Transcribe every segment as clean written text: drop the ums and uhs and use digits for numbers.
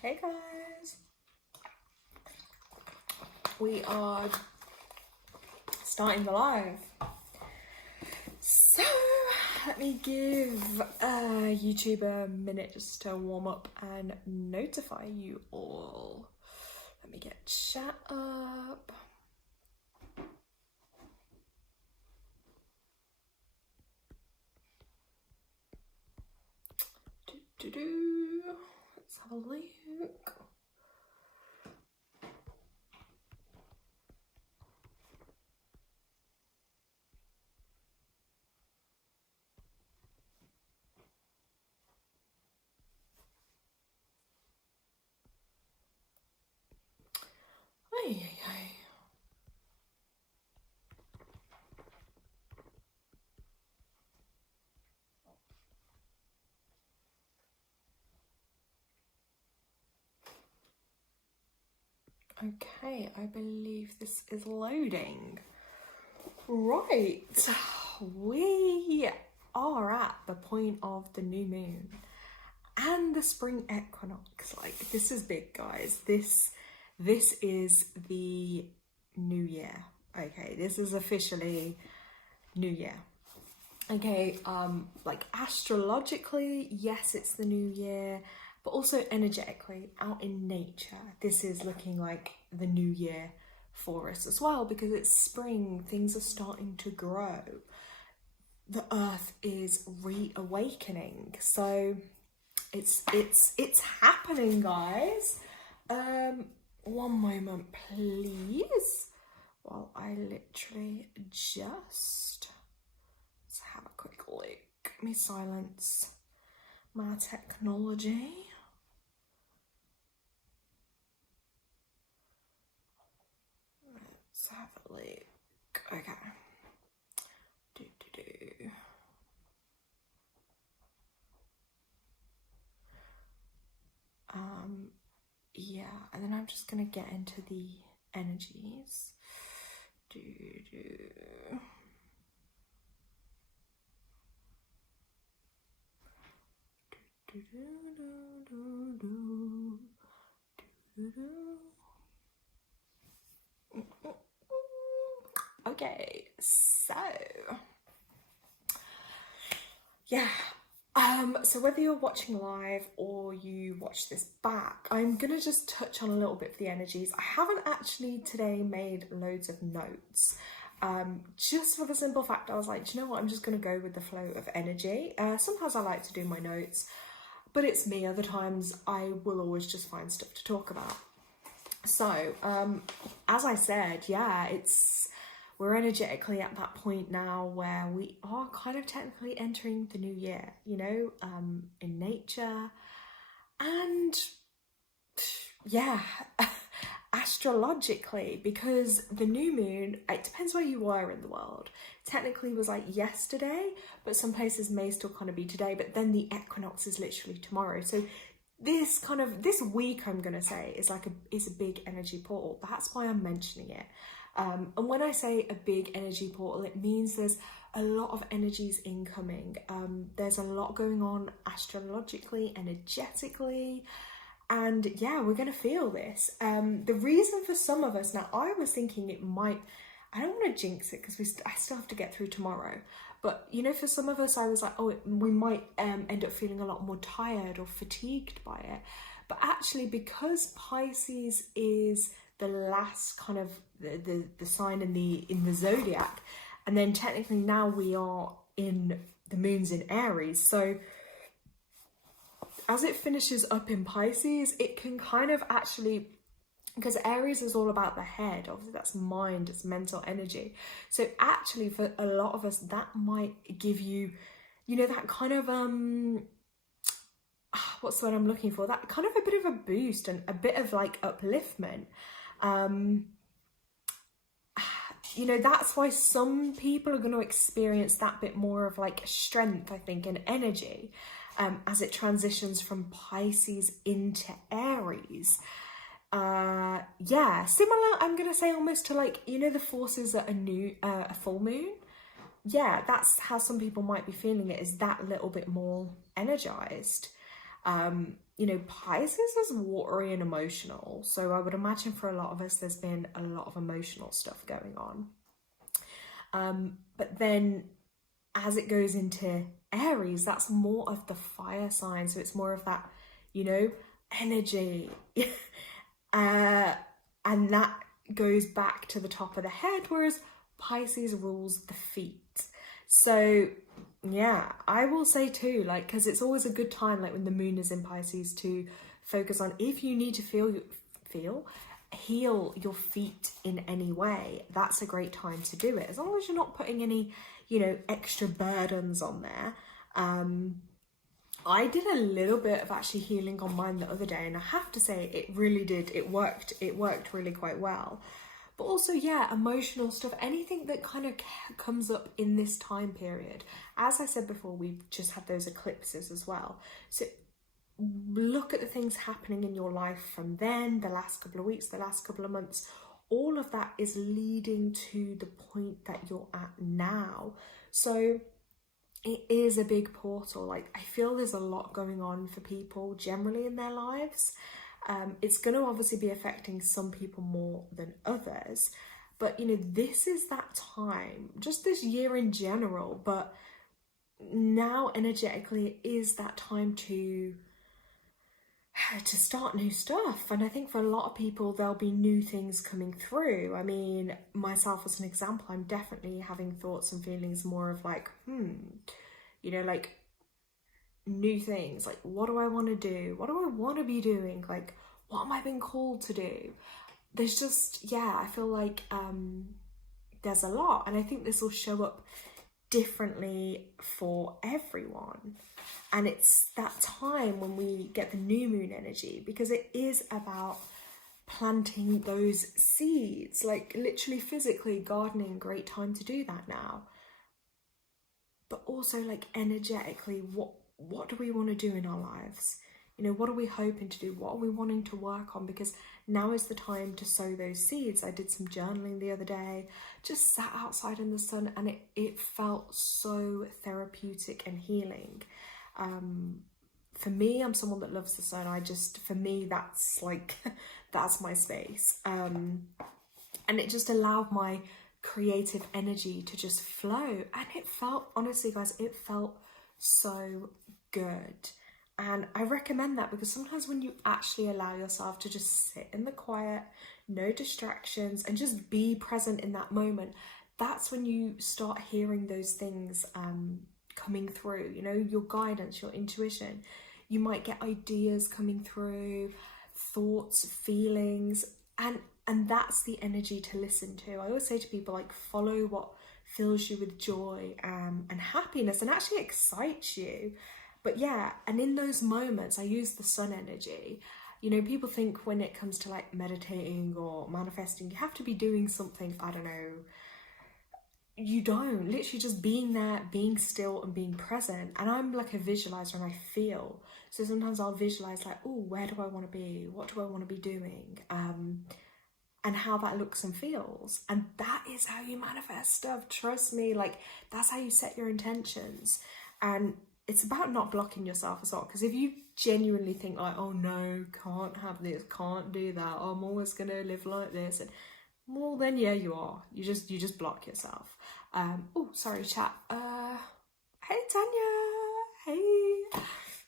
Hey guys, we are starting the live. So let me give YouTube a minute just to warm up and notify you all. Let me get chat up. Let's have a look. Okay, I believe this is loading. Right, we are at the point of the new moon and the spring equinox. Like, this is big, guys. This is the new year. Okay, this is officially new year. Okay, like astrologically, yes, it's the new year, but also energetically, out in nature, this is looking like the new year for us as well, because it's spring, things are starting to grow. The earth is reawakening, so it's happening, guys. One moment, please, while I literally just let's have a quick look. Let me silence my technology. Let's have a look. Okay. Yeah, and then I'm just gonna get into the energies. Okay, so yeah, so whether you're watching live or you watch this back, I'm gonna just touch on a little bit of the energies. I haven't actually today made loads of notes, just for the simple fact I was like, do you know what, I'm just gonna go with the flow of energy. Sometimes I like to do my notes, but it's me. Other times I will always just find stuff to talk about. So as I said, yeah, we're energetically at that point now where we are kind of technically entering the new year, you know, in nature. And yeah, astrologically, because the new moon, it depends where you are in the world, technically was like yesterday, but some places may still kind of be today, but then the equinox is literally tomorrow. So this week, I'm gonna say, is a big energy portal. That's why I'm mentioning it. And when I say a big energy portal, it means there's a lot of energies incoming. There's a lot going on astrologically, energetically, and yeah, we're gonna feel this. The reason for some of us, now I was thinking it might, I don't want to jinx it because I still have to get through tomorrow, but you know, for some of us I was like, oh, we might end up feeling a lot more tired or fatigued by it. But actually, because Pisces is the last kind of the sign in the zodiac, and then technically now we are in the moon's in Aries, so as it finishes up in Pisces, it can kind of actually, because Aries is all about the head, obviously that's mind, it's mental energy. So actually for a lot of us, that might give you, you know, that kind of, what's the word I'm looking for? That kind of a bit of a boost and a bit of like upliftment. You know, that's why some people are going to experience that bit more of like strength, I think, and energy as it transitions from Pisces into Aries. Yeah, similar, I'm gonna say, almost to like, you know, the forces at a full moon. Yeah, that's how some people might be feeling it, is that little bit more energized. you know, Pisces is watery and emotional. So I would imagine for a lot of us, there's been a lot of emotional stuff going on. But then as it goes into Aries, that's more of the fire sign. So it's more of that, you know, energy. And that goes back to the top of the head, whereas Pisces rules the feet. So yeah, I will say too, like, because it's always a good time, like when the moon is in Pisces, to focus on if you need to heal your feet in any way. That's a great time to do it, as long as you're not putting any, you know, extra burdens on there. I did a little bit of actually healing on mine the other day, and I have to say it really did. It worked really quite well. But also, yeah, emotional stuff, anything that kind of comes up in this time period. As I said before, we've just had those eclipses as well. So look at the things happening in your life from then, the last couple of weeks, the last couple of months. All of that is leading to the point that you're at now. So it is a big portal. Like, I feel there's a lot going on for people generally in their lives. It's going to obviously be affecting some people more than others, but you know, this is that time, just this year in general, but now energetically it is that time to start new stuff. And I think for a lot of people, there'll be new things coming through. I mean, myself as an example, I'm definitely having thoughts and feelings more of like, you know, like new things, like what do I want to do? What do I want to be doing? Like, what am I being called to do? There's just, yeah, I feel like there's a lot, and I think this will show up differently for everyone. And it's that time when we get the new moon energy, because it is about planting those seeds, like literally physically gardening, great time to do that now. But also like energetically, what do we want to do in our lives? You know, what are we hoping to do? What are we wanting to work on? Because now is the time to sow those seeds. I did some journaling the other day, just sat outside in the sun, and it felt so therapeutic and healing. For me, I'm someone that loves the sun. For me, that's like, that's my space. And it just allowed my creative energy to just flow. And it felt, honestly guys, it felt so good. And I recommend that, because sometimes when you actually allow yourself to just sit in the quiet, no distractions, and just be present in that moment, that's when you start hearing those things coming through, you know, your guidance, your intuition. You might get ideas coming through, thoughts, feelings, and that's the energy to listen to. I always say to people, like, follow what fills you with joy and happiness and actually excites you. But yeah, and in those moments, I use the sun energy. You know, people think when it comes to like meditating or manifesting, you have to be doing something, I don't know. You don't. Literally just being there, being still and being present. And I'm like a visualizer, and I feel. So sometimes I'll visualize like, oh, where do I want to be? What do I want to be doing? And how that looks and feels. And that is how you manifest stuff. Trust me, like that's how you set your intentions. And it's about not blocking yourself as well, because if you genuinely think like, oh no, can't have this, can't do that, I'm always gonna live like this, and well then yeah, you are. You just block yourself. Oh, sorry chat. Hey Tanya, hey,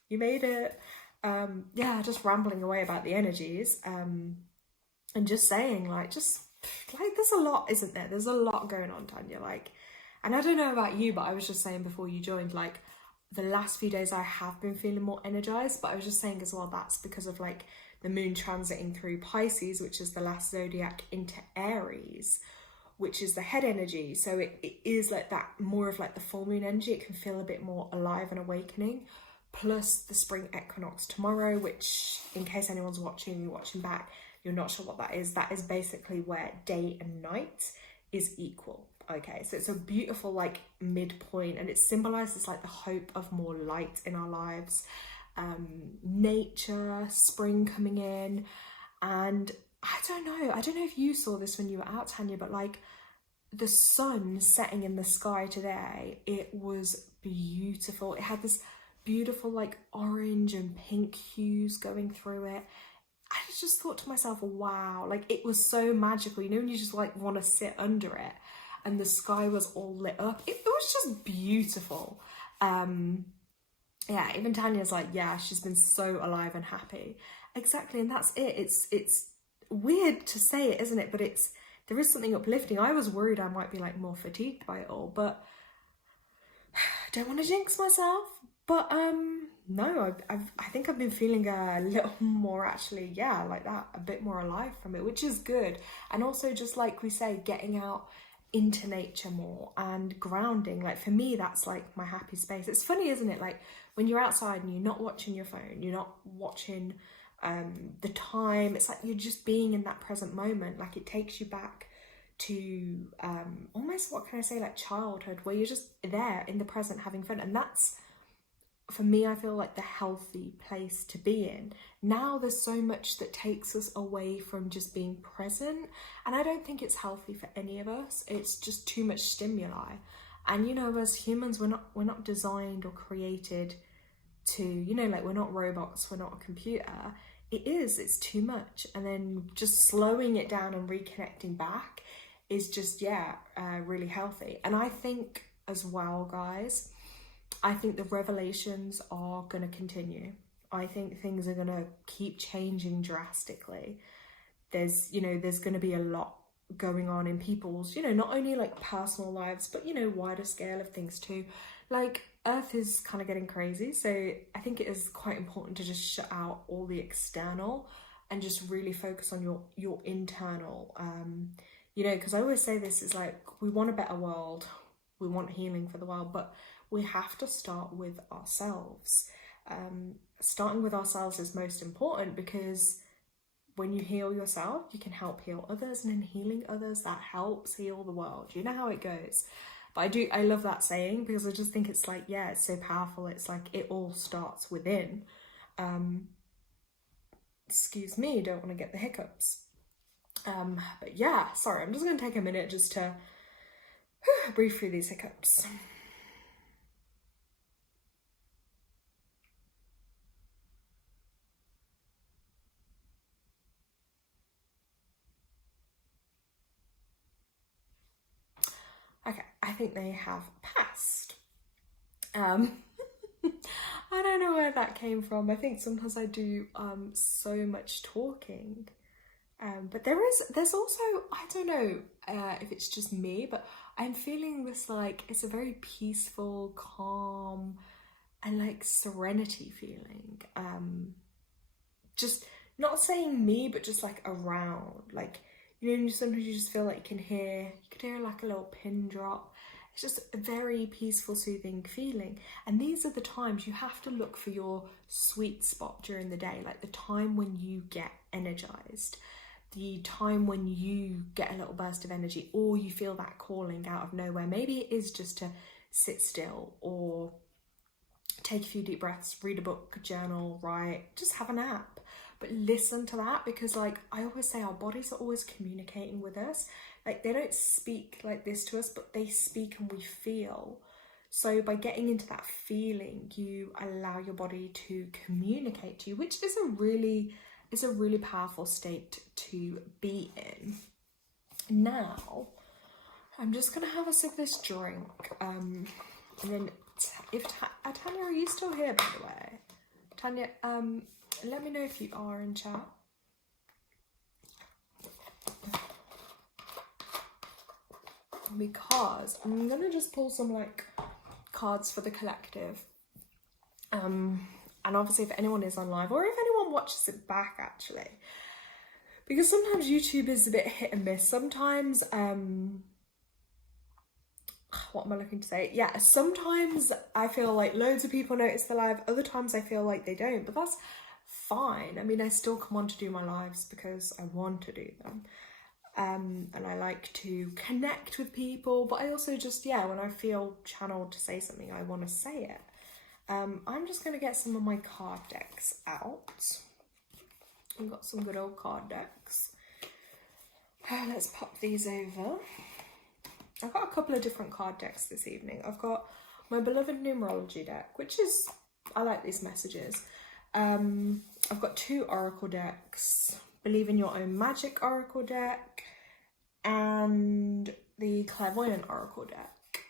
you made it. Yeah, just rambling away about the energies. And just saying like, there's a lot, isn't there? There's a lot going on, Tanya. Like, and I don't know about you, but I was just saying before you joined, like, the last few days I have been feeling more energized, but I was just saying as well, that's because of like the moon transiting through Pisces, which is the last zodiac, into Aries, which is the head energy. So it is like that, more of like the full moon energy. It can feel a bit more alive and awakening. Plus the spring equinox tomorrow, which in case anyone's watching back, you're not sure what that is basically where day and night is equal. Okay, so it's a beautiful like midpoint, and it symbolizes like the hope of more light in our lives, nature, spring coming in. And I don't know if you saw this when you were out, Tanya, but like the sun setting in the sky today, it was beautiful. It had this beautiful like orange and pink hues going through it. I just thought to myself, wow, like it was so magical, you know, when you just like want to sit under it, and the sky was all lit up. It was just beautiful. Yeah, even Tanya's like, yeah, she's been so alive and happy. Exactly, and that's it. It's weird to say it, isn't it? But there is something uplifting. I was worried I might be like more fatigued by it all, but I don't want to jinx myself. But no, I think I've been feeling a little more actually, yeah, like that, a bit more alive from it, which is good. And also, just like we say, getting out into nature more and grounding. Like for me, that's like my happy space. It's funny, isn't it? Like when you're outside and you're not watching your phone, you're not watching the time, it's like you're just being in that present moment. Like it takes you back to almost, what can I say, like childhood, where you're just there in the present having fun. And that's, for me, I feel like the healthy place to be in. Now there's so much that takes us away from just being present, and I don't think it's healthy for any of us. It's just too much stimuli. And you know, as humans, we're not designed or created to, you know, like we're not robots, we're not a computer. It's too much. And then just slowing it down and reconnecting back is just, yeah, really healthy. And I think as well, guys, I think the revelations are going to continue. I think things are going to keep changing drastically. There's going to be a lot going on in people's, you know, not only like personal lives, but, you know, wider scale of things too. Like Earth is kind of getting crazy. So I think it is quite important to just shut out all the external and just really focus on your internal, you know, because I always say this is like, we want a better world. We want healing for the world, but we have to start with ourselves. Starting with ourselves is most important, because when you heal yourself, you can help heal others, and in healing others, that helps heal the world. You know how it goes. But I love that saying, because I just think it's like, yeah, it's so powerful. It's like it all starts within. Excuse me, don't want to get the hiccups. But yeah, sorry, I'm just going to take a minute just to breathe through these hiccups. Okay, I think they have passed. I don't know where that came from. I think sometimes I do so much talking. But there's also, I don't know if it's just me, but I'm feeling this like, it's a very peaceful, calm, and like serenity feeling. Just not saying me, but just like around, like, you know, sometimes you just feel like you could hear like a little pin drop. It's just a very peaceful, soothing feeling. And these are the times you have to look for your sweet spot during the day, like the time when you get energized, the time when you get a little burst of energy, or you feel that calling out of nowhere. Maybe it is just to sit still, or take a few deep breaths, read a book, journal, write, just have a nap. But listen to that, because like I always say, our bodies are always communicating with us. Like they don't speak like this to us, but they speak and we feel. So by getting into that feeling, you allow your body to communicate to you, which is a really powerful state to be in. Now, I'm just gonna have a sip of this drink. And then Tanya, are you still here, by the way? Tanya, let me know if you are in chat. Because I'm gonna just pull some like cards for the collective. And obviously if anyone is on live, or if anyone watches it back actually, because sometimes YouTube is a bit hit and miss. Sometimes, what am I looking to say? Yeah, sometimes I feel like loads of people notice the live, other times I feel like they don't, but that's fine. I mean, I still come on to do my lives because I want to do them. And I like to connect with people, but I also just, yeah, when I feel channeled to say something, I want to say it. I'm just going to get some of my card decks out. I've got some good old card decks. Let's pop these over. I've got a couple of different card decks this evening. I've got my beloved Numerology deck, which is I like these messages. I've got 2 oracle decks, Believe in Your Own Magic oracle deck and the Clairvoyant oracle deck.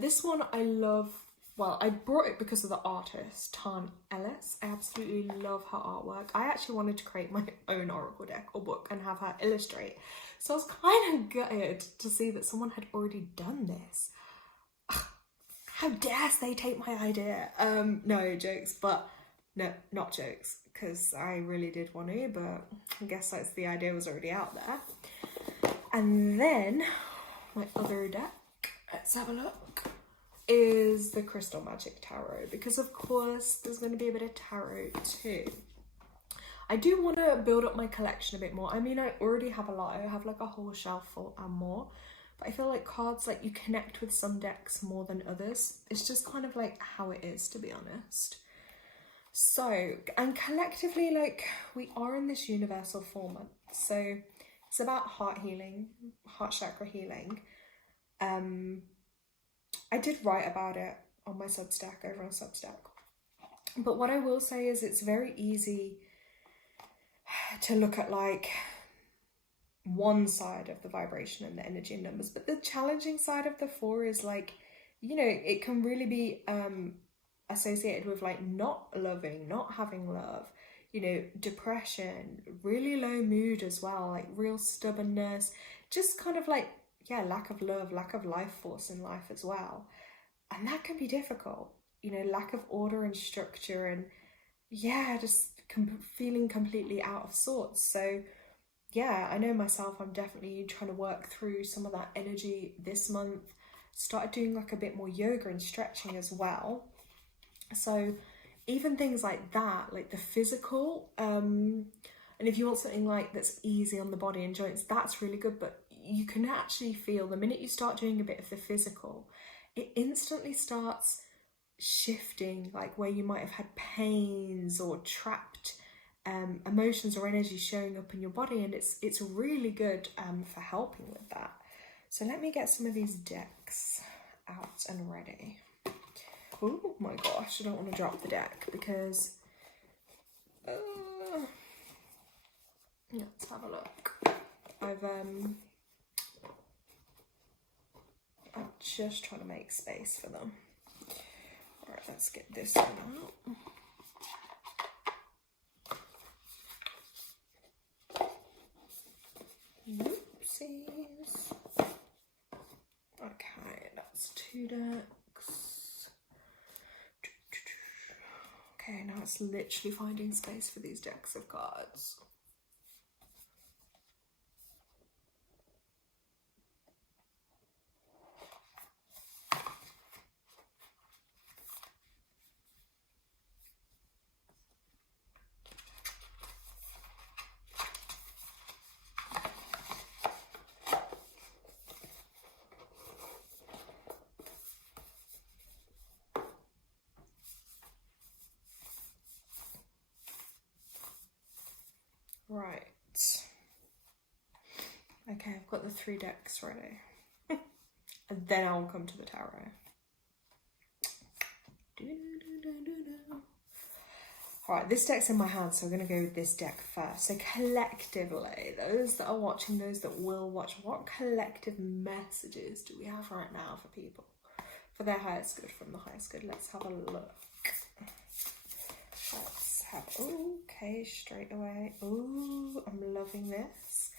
This one I love. Well, I brought it because of the artist, Tarn Ellis. I absolutely love her artwork. I actually wanted to create my own oracle deck or book and have her illustrate. So I was kind of gutted to see that someone had already done this. How dare they take my idea? No, jokes, but no, not jokes, because I really did want to, but I guess that's the idea was already out there. And then my other deck, let's have a look, is the Crystal Magic Tarot, because of course there's going to be a bit of tarot too. I do want to build up my collection a bit more. I mean, I already have a lot. I have like a whole shelf full and more, but I feel like cards, like, you connect with some decks more than others. It's just kind of like how it is, to be honest. So, and collectively, like, we are in this universal 4 months, so it's about heart healing, heart chakra healing. I did write about it on my Substack, over on Substack. But what I will say is it's very easy to look at like one side of the vibration and the energy and numbers. But the challenging side of the 4 is like, you know, it can really be associated with like not loving, not having love, you know, depression, really low mood as well, like real stubbornness, just kind of like, yeah, lack of love, lack of life force in life as well. And that can be difficult, you know, lack of order and structure, and yeah, just feeling completely out of sorts. So yeah, I know myself, I'm definitely trying to work through some of that energy this month. Started doing like a bit more yoga and stretching as well. So even things like that, like the physical, and if you want something like that's easy on the body and joints, that's really good. But you can actually feel the minute you start doing a bit of the physical, it instantly starts shifting, like where you might have had pains or trapped emotions or energy showing up in your body, and it's really good for helping with that. So let me get some of these decks out and ready. Oh my gosh, I don't want to drop the deck because let's have a look. I'm just trying to make space for them. All right, let's get this one out. Oopsies. Okay, that's 2 decks. Okay, now it's literally finding space for these decks of cards. Right. Okay, I've got the 3 decks ready. And then I'll come to the tarot. Alright, this deck's in my hand, so we're going to go with this deck first. So collectively, those that are watching, those that will watch, what collective messages do we have right now for people? For their highest good, from the highest good. Let's have a look. Let's have, okay, straight away. Ooh, I'm loving this.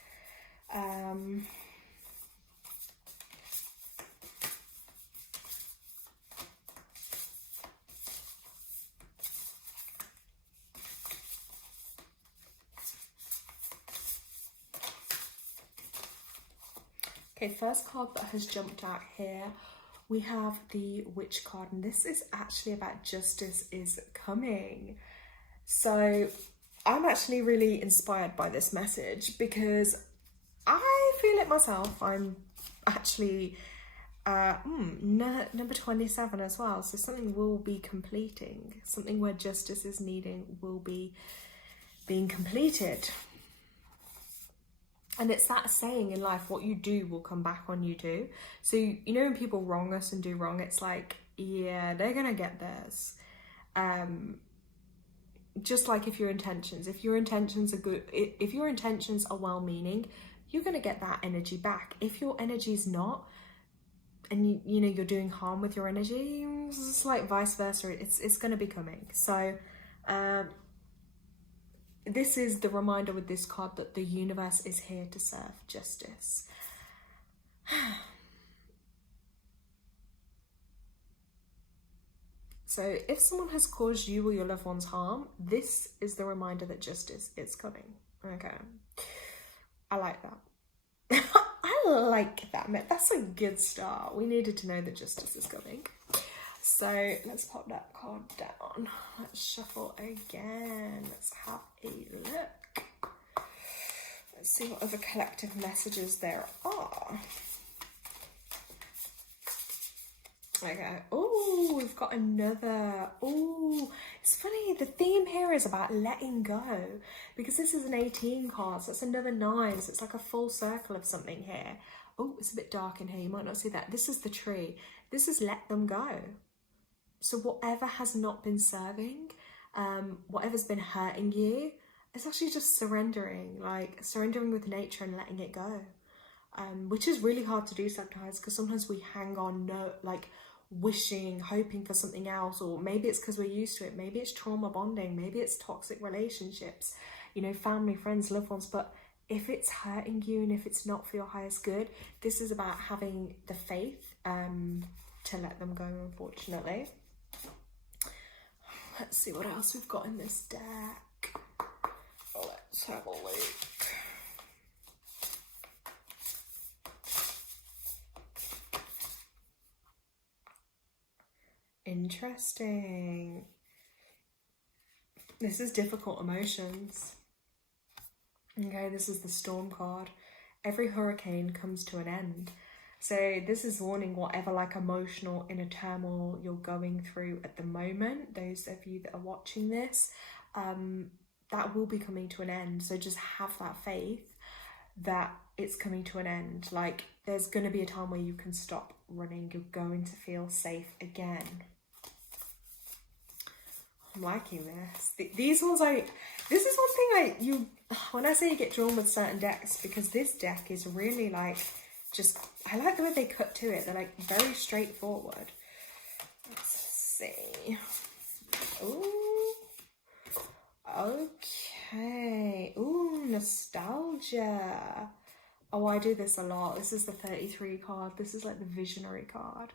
Okay, first card that has jumped out here, we have the Witch card, and this is actually about justice is coming. So I'm actually really inspired by this message because I feel it myself. I'm actually number 27 as well, so something will be completing, something where justice is needing will be being completed. And it's that saying in life, what you do will come back on you too. So, you know, when people wrong us and do wrong, it's like, yeah, they're gonna get theirs. Just like if your intentions are good, if your intentions are well-meaning, you're going to get that energy back. If your energy is not, and you know you're doing harm with your energy, it's like vice versa. It's going to be coming. So this is the reminder with this card that the universe is here to serve justice. So if someone has caused you or your loved ones harm, this is the reminder that justice is coming. Okay. I like that. I like that. That's a good start. We needed to know that justice is coming. So let's pop that card down. Let's shuffle again. Let's have a look. Let's see what other collective messages there are. Okay. Oh, we've got another. Oh, it's funny. The theme here is about letting go, because this is an 18 card, so it's another 9. So it's like a full circle of something here. Oh, it's a bit dark in here. You might not see that. This is the tree. This is let them go. So whatever has not been serving, whatever's been hurting you, it's actually just surrendering, like surrendering with nature and letting it go. Which is really hard to do sometimes, because sometimes we hang on, like wishing, hoping for something else, or maybe it's because we're used to it, maybe it's trauma bonding, maybe it's toxic relationships, you know, family, friends, loved ones. But if it's hurting you and if it's not for your highest good, this is about having the faith to let them go, unfortunately. Let's see what else we've got in this deck. Let's have a look. Interesting. This is difficult emotions. Okay, this is the storm card. Every hurricane comes to an end. So this is warning whatever like emotional inner turmoil you're going through at the moment, those of you that are watching this, that will be coming to an end. So just have that faith that it's coming to an end. Like there's going to be a time where you can stop running. You're going to feel safe again. I'm liking this. These ones, this is one thing when I say you get drawn with certain decks, because this deck is really like, just, I like the way they cut to it. They're like very straightforward. Let's see. Ooh. Okay. Ooh, nostalgia. Oh, I do this a lot. This is the 33 card. This is like the visionary card.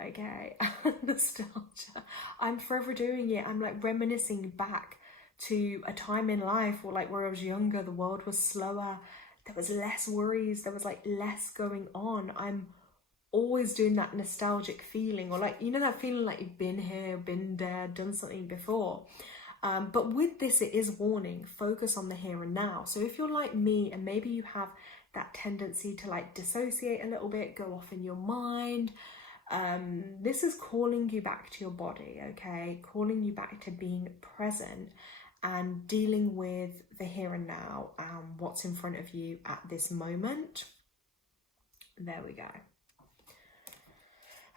Okay. Nostalgia. I'm forever doing it. I'm like reminiscing back to a time in life, or like where I was younger, the world was slower. There was less worries. There was like less going on. I'm always doing that nostalgic feeling, or like, you know, that feeling like you've been here, been there, done something before. But with this, it is warning, focus on the here and now. So if you're like me and maybe you have that tendency to like dissociate a little bit, go off in your mind, this is calling you back to your body, okay? Calling you back to being present and dealing with the here and now and what's in front of you at this moment. There we go.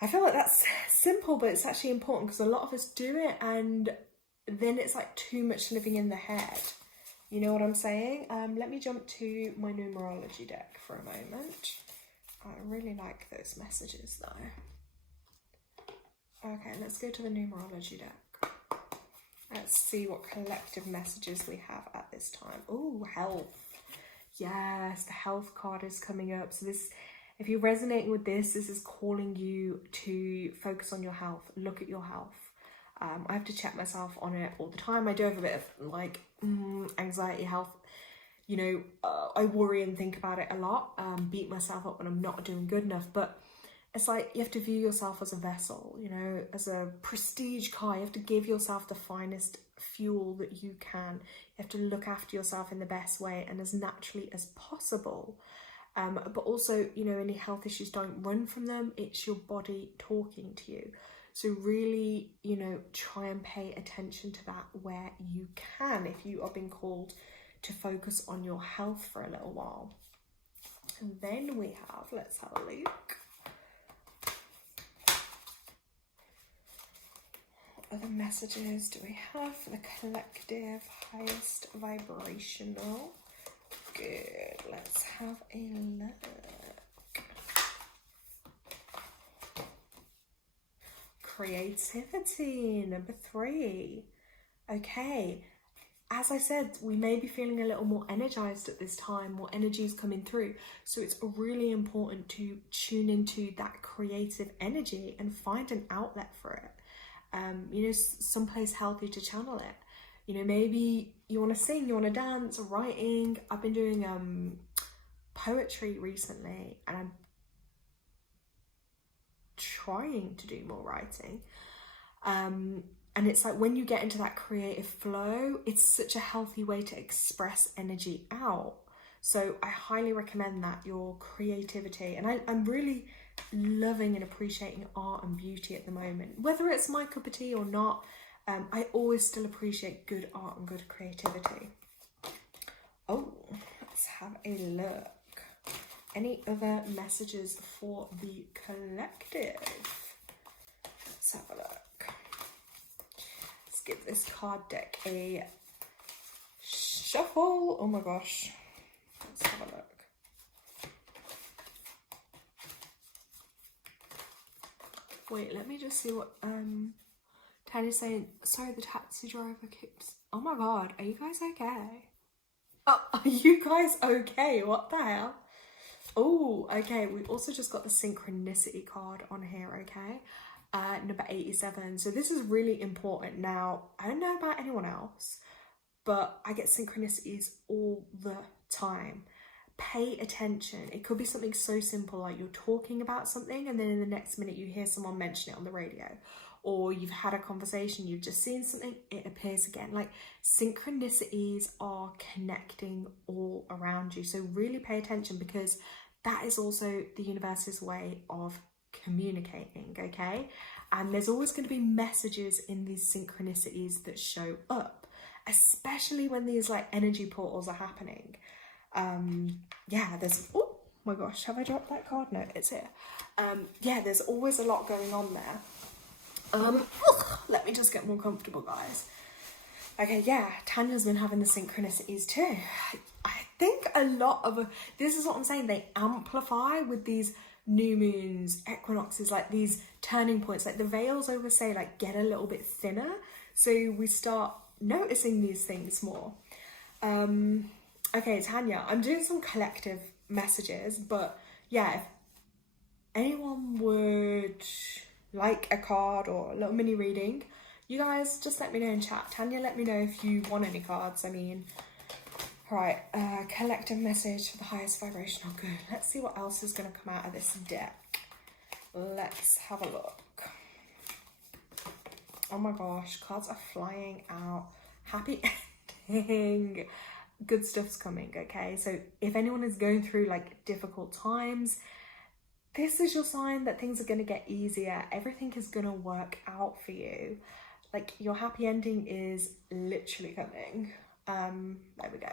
I feel like that's simple, but it's actually important, because a lot of us do it and then it's like too much living in the head. You know what I'm saying? Let me jump to my numerology deck for a moment. I really like those messages though. Okay, let's go to the numerology deck. Let's see what collective messages we have at this time. Oh, health. Yes, the health card is coming up. So this, if you're resonating with this, this is calling you to focus on your health. Look at your health. I have to check myself on it all the time. I do have a bit of like anxiety, health. You know, I worry and think about it a lot. Beat myself up when I'm not doing good enough. But it's like you have to view yourself as a vessel, you know, as a prestige car. You have to give yourself the finest fuel that you can. You have to look after yourself in the best way and as naturally as possible. But also, you know, any health issues, don't run from them. It's your body talking to you. So really, you know, try and pay attention to that where you can, if you are being called to focus on your health for a little while. And then we have, let's have a look. other messages do we have for the collective highest vibrational? Good, let's have a look. Creativity, number 3. Okay, as I said, we may be feeling a little more energized at this time, more energy is coming through. So it's really important to tune into that creative energy and find an outlet for it. You know, someplace healthy to channel it. You know, maybe you want to sing, you want to dance, writing. I've been doing poetry recently, and I'm trying to do more writing. And it's like when you get into that creative flow, it's such a healthy way to express energy out. So I highly recommend that, your creativity. And I'm really loving and appreciating art and beauty at the moment. Whether it's my cup of tea or not, I always still appreciate good art and good creativity. Oh, let's have a look. Any other messages for the collective? Let's have a look. Let's give this card deck a shuffle. Oh my gosh. Let's have a look. Wait, let me just see what Tanya's saying. Sorry, the taxi driver keeps... Oh my god, are you guys okay? Oh, are you guys okay? What the hell? Oh, okay. We also just got the synchronicity card on here, okay? Number 87. So this is really important. Now, I don't know about anyone else, but I get synchronicities all the time. Pay attention. It could be something so simple like you're talking about something and then in the next minute you hear someone mention it on the radio, or you've had a conversation, you've just seen something, it appears again. Like, synchronicities are connecting all around you. So really pay attention, because that is also the universe's way of communicating, okay? And there's always going to be messages in these synchronicities that show up, especially when these like energy portals are happening. Yeah, there's, oh my gosh, have I dropped that card? No, it's here. Yeah, there's always a lot going on there. Let me just get more comfortable, guys. Okay, yeah, Tanya's been having the synchronicities too. I think a lot of, this is what I'm saying, they amplify with these new moons, equinoxes, like these turning points, like the veils always say, like, get a little bit thinner. So we start noticing these things more. Okay, Tanya, I'm doing some collective messages, but yeah, if anyone would like a card or a little mini reading, you guys just let me know in chat. Tanya, let me know if you want any cards. I mean, right, collective message for the highest vibrational good. Let's see what else is going to come out of this deck. Let's have a look. Oh my gosh, cards are flying out. Happy ending. Good stuff's coming, okay? So if anyone is going through like difficult times, this is your sign that things are going to get easier. Everything is going to work out for you. Like, your happy ending is literally coming. There we go.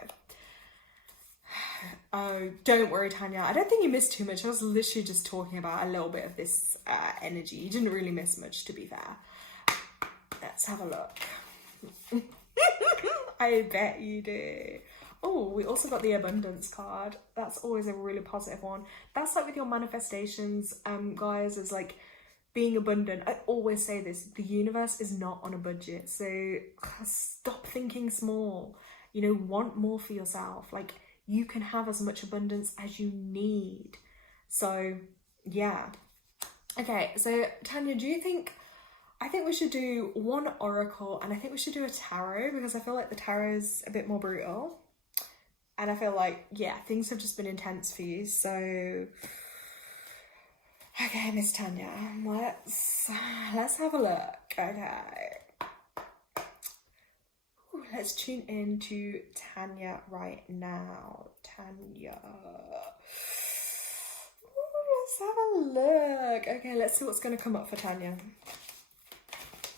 Oh, don't worry, Tanya. I don't think you missed too much. I was literally just talking about a little bit of this energy. You didn't really miss much, to be fair. Let's have a look. I bet you do. Oh, we also got the abundance card. That's always a really positive one. That's like with your manifestations, guys, is like being abundant. I always say this, the universe is not on a budget. So stop thinking small, you know, want more for yourself. Like, you can have as much abundance as you need. So yeah. Okay, so Tanya, do you think, I think we should do one oracle, and I think we should do a tarot, because I feel like the tarot is a bit more brutal. And I feel like, yeah, things have just been intense for you. So, okay, Miss Tanya, let's have a look. Okay. Ooh, let's tune in to Tanya right now. Tanya. Ooh, let's have a look. Okay, let's see what's going to come up for Tanya.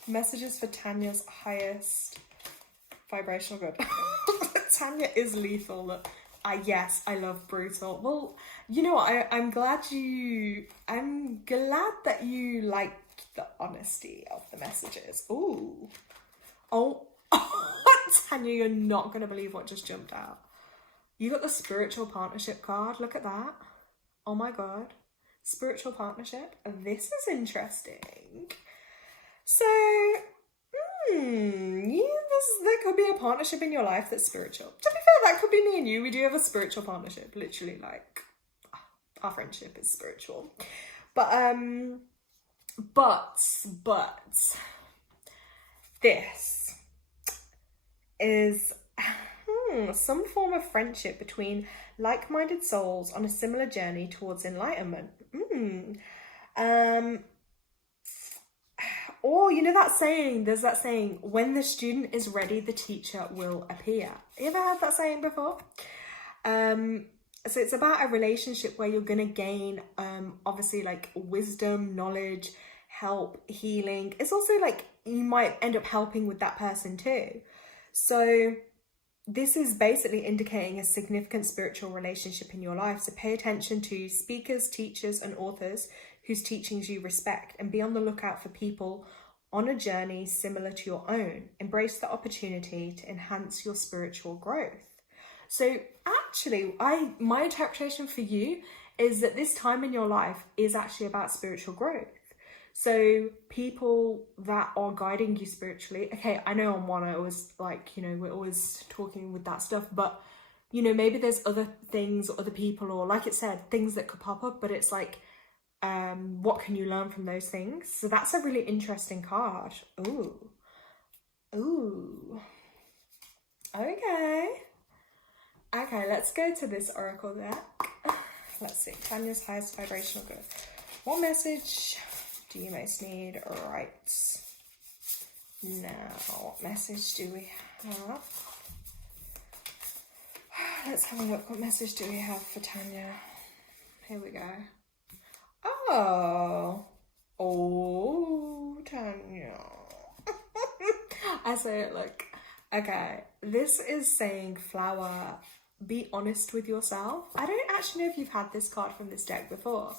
Messages for Tanya's highest vibrational good. Tanya is lethal. Yes, I love brutal. Well, you know what? I'm glad that you like the honesty of the messages. Ooh. Oh, Tanya, you're not going to believe what just jumped out. You got the spiritual partnership card. Look at that. Oh my God. Spiritual partnership. This is interesting. So, there could be a partnership in your life that's spiritual. To be fair, that could be me and you. We do have a spiritual partnership. Literally, like, our friendship is spiritual. But this is some form of friendship between like-minded souls on a similar journey towards enlightenment. Or, you know that saying, there's that saying, when the student is ready, the teacher will appear. You ever heard that saying before? So it's about a relationship where you're going to gain, obviously, like, wisdom, knowledge, help, healing. It's also like you might end up helping with that person too. So this is basically indicating a significant spiritual relationship in your life. So pay attention to speakers, teachers, and authors whose teachings you respect, and be on the lookout for people on a journey similar to your own. Embrace the opportunity to enhance your spiritual growth. So actually, my interpretation for you is that this time in your life is actually about spiritual growth. So people that are guiding you spiritually, okay, I know on one, I always like, you know, we're always talking with that stuff, but, you know, maybe there's other things, other people, or like it said, things that could pop up, but it's like, what can you learn from those things? So that's a really interesting card. Ooh. Okay, let's go to this oracle deck. Let's see, Tanya's highest vibrational good. What message do you most need right now? What message do we have? Let's have a look. What message do we have for Tanya? Here we go. Oh, Tanya. I say it like, okay, this is saying flower, be honest with yourself. I don't actually know if you've had this card from this deck before.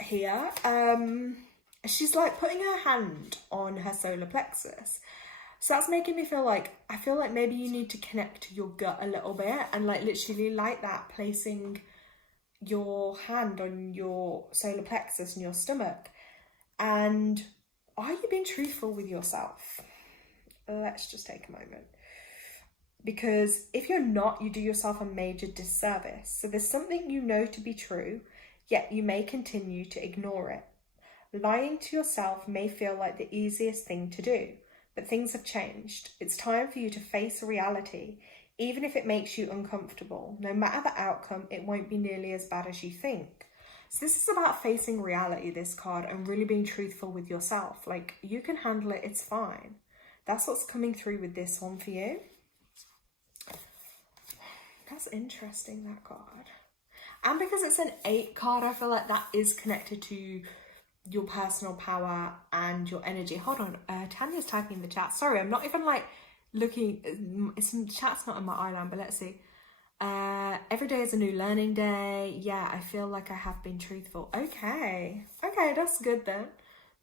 Here, she's like putting her hand on her solar plexus. So that's making me feel like, I feel like maybe you need to connect to your gut a little bit, and like literally like that, placing your hand on your solar plexus and your stomach. And are you being truthful with yourself? Let's just take a moment. Because if you're not, you do yourself a major disservice. So there's something you know to be true, yet you may continue to ignore it. Lying to yourself may feel like the easiest thing to do, but things have changed. It's time for you to face reality, even if it makes you uncomfortable. No matter the outcome, it won't be nearly as bad as you think. So this is about facing reality, this card, and really being truthful with yourself. Like, you can handle it, it's fine. That's what's coming through with this one for you. That's interesting, that card. And because it's an 8 card, I feel like that is connected to your personal power and your energy. Hold on, Tanya's typing in the chat. Sorry, I'm not even like looking, chat's not in my eyeline, but let's see. Every day is a new learning day. Yeah, I feel like I have been truthful. Okay, that's good then,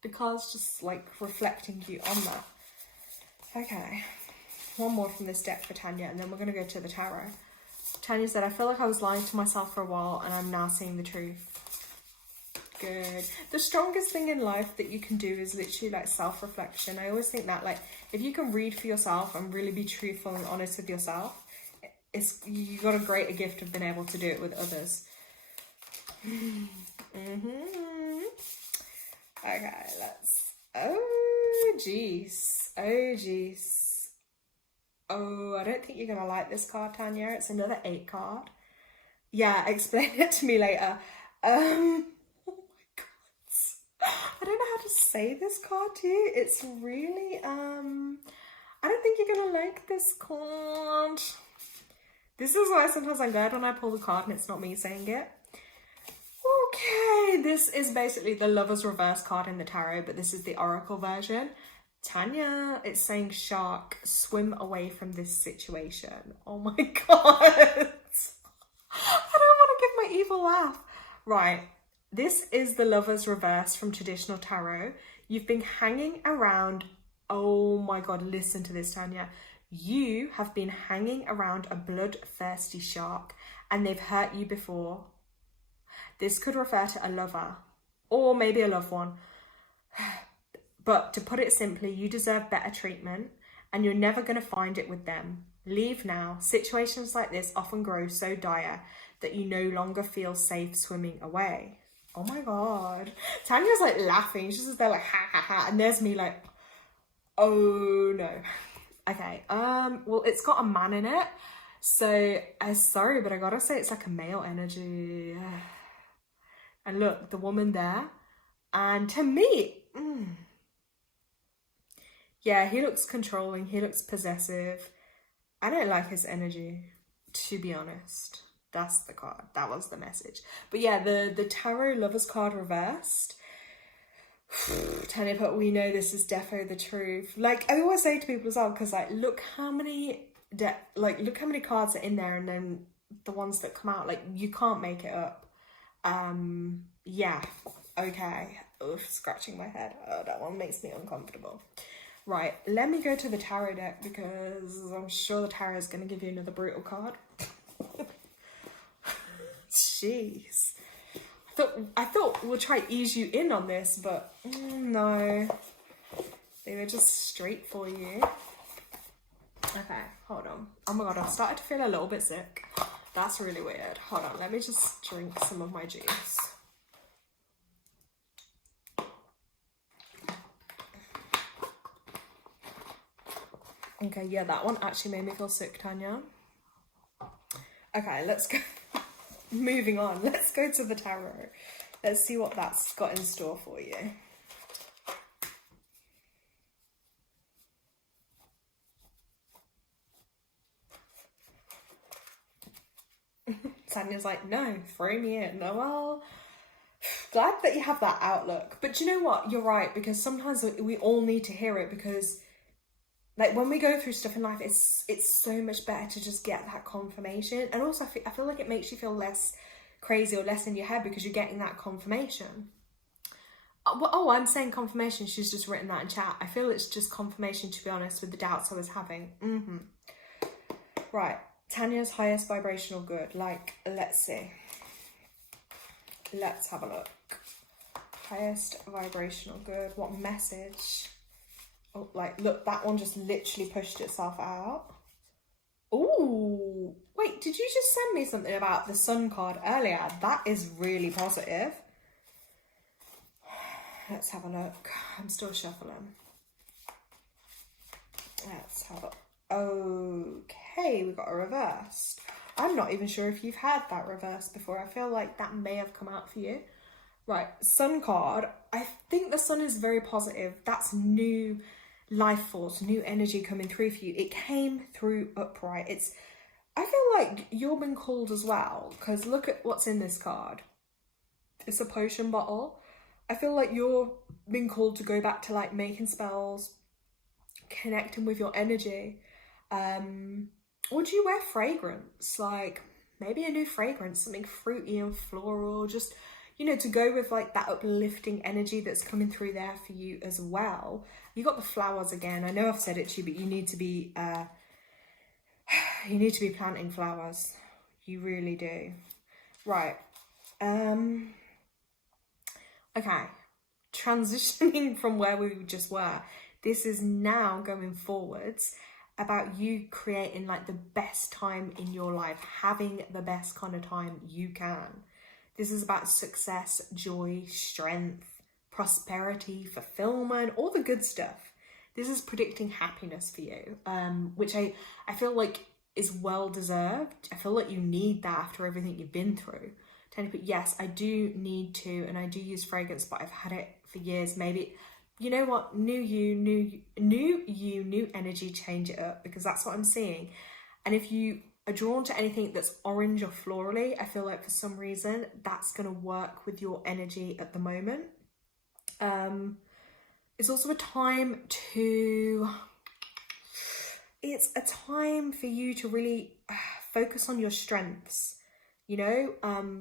because just like reflecting you on that. Okay, one more from this deck for Tanya, and then we're going to go to the tarot. Tanya said, I feel like I was lying to myself for a while, and I'm now seeing the truth. Good. The strongest thing in life that you can do is literally like self-reflection. I always think that, like, if you can read for yourself and really be truthful and honest with yourself, you got a greater gift of being able to do it with others. Okay, let's, oh jeez. Oh, I don't think you're gonna like this card, Tanya. It's another 8 card. Yeah, explain it to me later. Oh my god, I don't know how to say this card to you. It's really I don't think you're gonna like this card. This is why sometimes I'm glad when I pull the card and it's not me saying it. Okay, this is basically the Lover's Reverse card in the tarot, but this is the Oracle version. Tanya, it's saying shark, swim away from this situation. Oh my god. I don't want to give my evil laugh. Right, This is the Lovers reverse from traditional tarot. You've been hanging around, oh my God, listen to this, Tanya. You have been hanging around a bloodthirsty shark and they've hurt you before. This could refer to a lover or maybe a loved one. But to put it simply, you deserve better treatment and you're never going to find it with them. Leave now. Situations like this often grow so dire that you no longer feel safe swimming away. Oh my God. Tanya's like laughing. She's just there like, ha ha ha. And there's me like, oh no. Okay. Well, it's got a man in it. So sorry, but I gotta say it's like a male energy. And look, the woman there. And to me, yeah, he looks controlling. He looks possessive. I don't like his energy, to be honest. That's the card. That was the message. But yeah, the Tarot Lovers card reversed. Tanya put, we know this is defo the truth. Like, I always say to people as well, because like, look how many cards are in there, and then the ones that come out, like, you can't make it up. Yeah, okay. Ugh, scratching my head. Oh, that one makes me uncomfortable. Right, let me go to the tarot deck because I'm sure the tarot is going to give you another brutal card. Jeez. I thought we'll try to ease you in on this, but no. They were just straight for you. Okay, hold on. Oh my God, I've started to feel a little bit sick. That's really weird. Hold on, let me just drink some of my juice. Okay, yeah, that one actually made me feel sick, Tanya. Okay, let's go. Moving on, let's go to the tarot. Let's see what that's got in store for you. Tanya's like, no, throw me in. No, well, glad that you have that outlook. But do you know what? You're right, because sometimes we all need to hear it, because like when we go through stuff in life, it's so much better to just get that confirmation. And also I feel like it makes you feel less crazy or less in your head because you're getting that confirmation. Oh, I'm saying confirmation. She's just written that in chat. I feel it's just confirmation, to be honest, with the doubts I was having. Right. Tanya's highest vibrational good. Like, let's see. Let's have a look. Highest vibrational good. What message? Oh, like, look, that one just literally pushed itself out. Ooh, wait, did you just send me something about the Sun card earlier? That is really positive. Let's have a look. I'm still shuffling. Let's have a... Okay, we've got a reverse. I'm not even sure if you've had that reverse before. I feel like that may have come out for you. Right, Sun card. I think the Sun is very positive. That's new life force, new energy coming through for you. It came through upright. I feel like you've been called as well, because look at what's in this card. It's a potion bottle. I feel like you're being called to go back to like making spells, connecting with your energy. Or do you wear fragrance? Like maybe a new fragrance, something fruity and floral, just, you know, to go with like that uplifting energy that's coming through there for you as well. You got the flowers again. I know I've said it to you, but you need to be planting flowers. You really do. Right. Okay. Transitioning from where we just were, this is now going forwards about you creating like the best time in your life, having the best kind of time you can. This is about success, joy, strength, prosperity, fulfillment, all the good stuff. This is predicting happiness for you, which I feel like is well deserved. I feel like you need that after everything you've been through. But yes, I do need to, and I do use fragrance, but I've had it for years. Maybe, you know what, new energy, change it up, because that's what I'm seeing. And if you are drawn to anything that's orange or florally, I feel like for some reason that's going to work with your energy at the moment. It's also a time for you to really focus on your strengths. you know,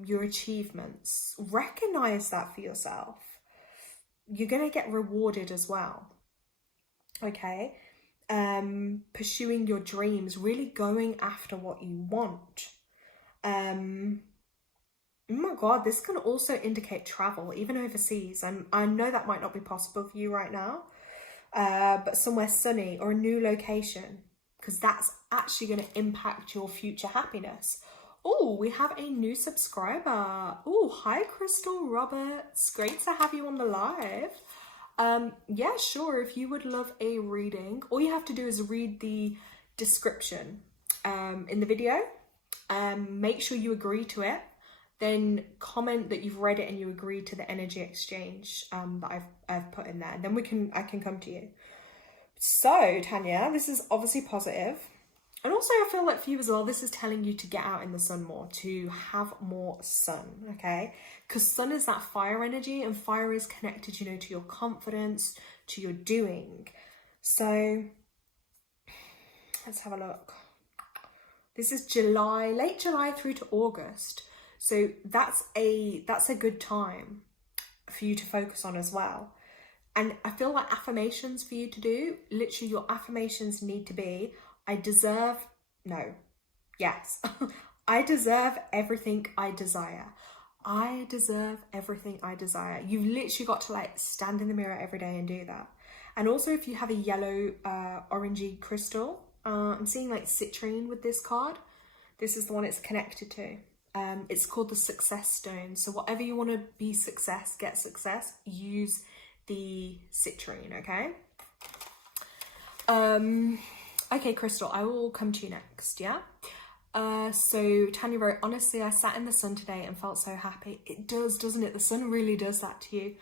your achievements. Recognize that for yourself. You're going to get rewarded as well. Okay. Pursuing your dreams, really going after what you want. Oh my God, this can also indicate travel, even overseas. I know that might not be possible for you right now, but somewhere sunny or a new location, because that's actually going to impact your future happiness. Oh, we have a new subscriber. Oh, hi, Crystal Roberts. Great to have you on the live. Yeah, sure. If you would love a reading, all you have to do is read the description in the video. Make sure you agree to it. Then comment that you've read it and you agree to the energy exchange that I've put in there. And then I can come to you. So, Tanya, this is obviously positive. And also I feel like for you as well, this is telling you to get out in the sun more, to have more sun, okay? Because sun is that fire energy, and fire is connected, you know, to your confidence, to your doing. So let's have a look. This is July, late July through to August. So that's a good time for you to focus on as well. And I feel like affirmations for you to do, literally your affirmations need to be, I deserve everything I desire. I deserve everything I desire. You've literally got to like stand in the mirror every day and do that. And also if you have a yellow orangey crystal, I'm seeing like citrine with this card. This is the one it's connected to. It's called the success stone. So whatever you want to be get success, use the citrine, okay? Okay, Crystal, I will come to you next, yeah? So Tanya wrote, honestly, I sat in the sun today and felt so happy. It does, doesn't it? The sun really does that to you.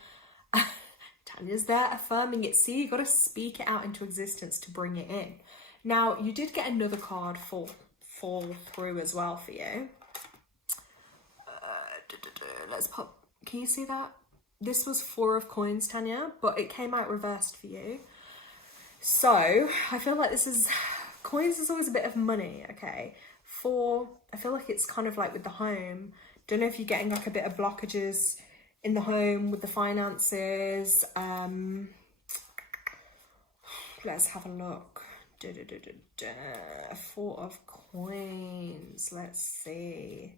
Tanya's there affirming it. See, you got to speak it out into existence to bring it in. Now, you did get another card fall through as well for you. Let's pop, can you see that? This was 4 of coins, Tanya, but it came out reversed for you. So I feel like coins is always a bit of money, okay? 4, I feel like it's kind of like with the home. Don't know if you're getting like a bit of blockages in the home with the finances. Let's have a look. 4 of coins. Let's see.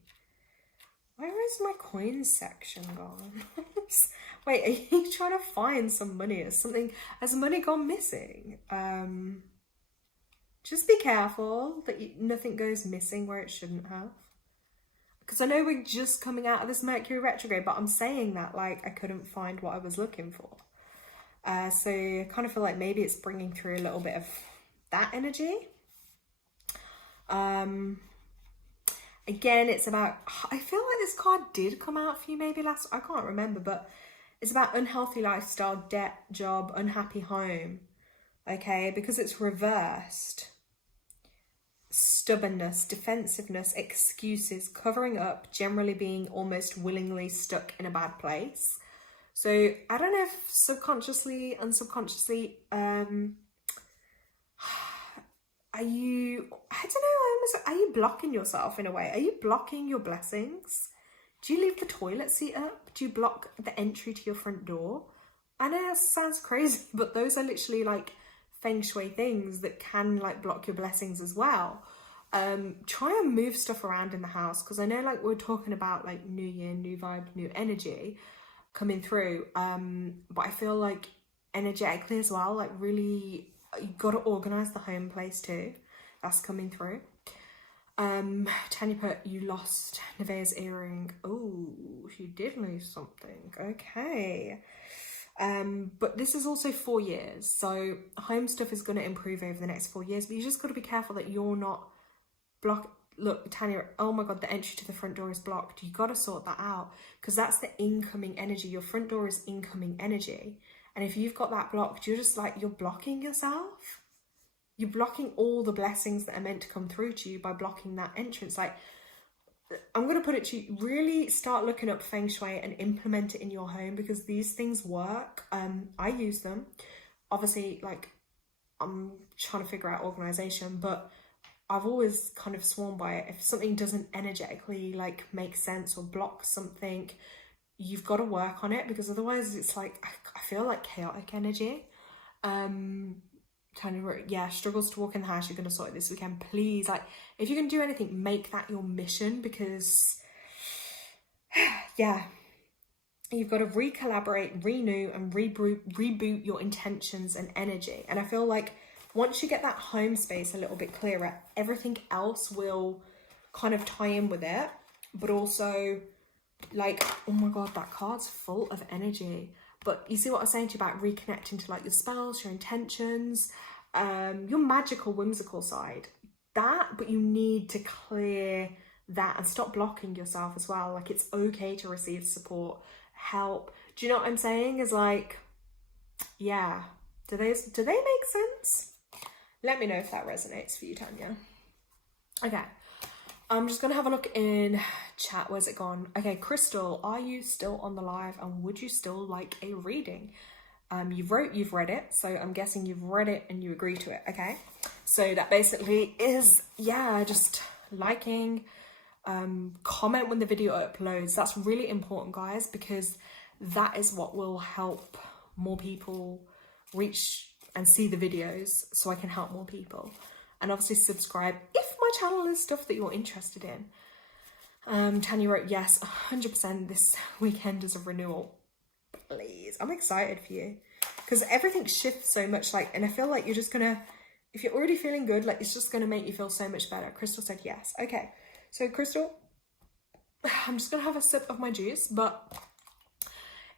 Where is my coins section gone? Wait, are you trying to find some money or something? Has money gone missing? Just be careful that nothing goes missing where it shouldn't have. Because I know we're just coming out of this Mercury retrograde, but I'm saying that like I couldn't find what I was looking for. So I kind of feel like maybe it's bringing through a little bit of that energy. Again, it's about, I feel like this card did come out for you maybe last, I can't remember, but it's about unhealthy lifestyle, debt, job, unhappy home, okay? Because it's reversed. Stubbornness, defensiveness, excuses, covering up, generally being almost willingly stuck in a bad place. So I don't know if subconsciously and subconsciously, are you blocking yourself in a way? Are you blocking your blessings? Do you leave the toilet seat up? Do you block the entry to your front door? I know that sounds crazy, but those are literally like feng shui things that can like block your blessings as well. Try and move stuff around in the house, because I know like we're talking about like new year, new vibe, new energy coming through. But I feel like energetically as well, like really you got to organize the home place too. That's coming through. Tanya put, you lost Nevaeh's earring. Oh, she did lose something. Okay. But this is also 4 years. So home stuff is going to improve over the next 4 years, but you just got to be careful that you're not look, Tanya, oh my God, the entry to the front door is blocked. You got to sort that out, because that's the incoming energy. Your front door is incoming energy. And if you've got that blocked, you're just like, you're blocking yourself. You're blocking all the blessings that are meant to come through to you by blocking that entrance. Like, I'm going to put it to you, really start looking up feng shui and implement it in your home, because these things work. I use them. Obviously, like, I'm trying to figure out organization, but I've always kind of sworn by it. If something doesn't energetically like make sense or block something, you've got to work on it, because otherwise it's like, I feel like chaotic energy. Kind of, yeah, struggles to walk in the house, you're going to sort it this weekend. Please, like, if you can do anything, make that your mission, because yeah, you've got to recollaborate, renew, and reboot your intentions and energy. And I feel like once you get that home space a little bit clearer, everything else will kind of tie in with it. But also, like, oh my god, that card's full of energy. But you see what I was saying to you about reconnecting to like your spells, your intentions, your magical, whimsical side. That, but you need to clear that and stop blocking yourself as well. Like, it's okay to receive support, help. Do you know what I'm saying? Is like, yeah. Do they make sense? Let me know if that resonates for you, Tanya. Okay. I'm just going to have a look in chat. Where's it gone? Okay, Crystal, are you still on the live, and would you still like a reading? You've read it, so I'm guessing you've read it and you agree to it, okay? So that basically is, yeah, just liking, comment when the video uploads. That's really important, guys, because that is what will help more people reach and see the videos, so I can help more people. And obviously subscribe if my channel is stuff that you're interested in. Tanya wrote, yes, 100% this weekend is a renewal. Please, I'm excited for you, because everything shifts so much, like, and I feel like you're just gonna, if you're already feeling good, like, it's just gonna make you feel so much better. Crystal said yes. Okay, so Crystal, I'm just gonna have a sip of my juice, but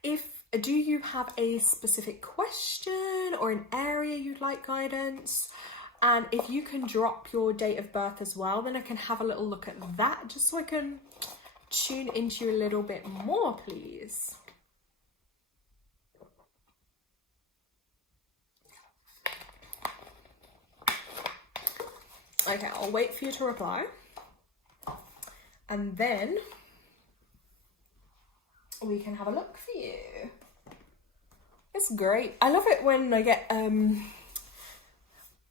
do you have a specific question or an area you'd like guidance? And if you can drop your date of birth as well, then I can have a little look at that, just so I can tune into you a little bit more, please. Okay, I'll wait for you to reply. And then we can have a look for you. It's great. I love it when I get,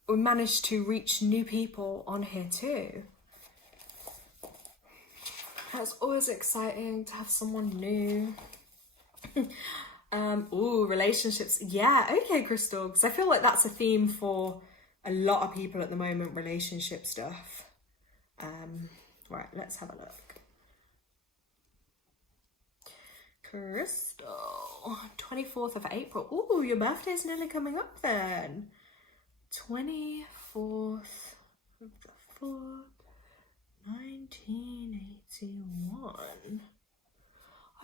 we manage to reach new people on here too. It's always exciting to have someone new. Ooh, relationships. Yeah, okay, Crystal, because I feel like that's a theme for a lot of people at the moment, relationship stuff. Right, let's have a look. Crystal, 24th of April. Ooh, your birthday's nearly coming up then. 24th of the 4th, 1981.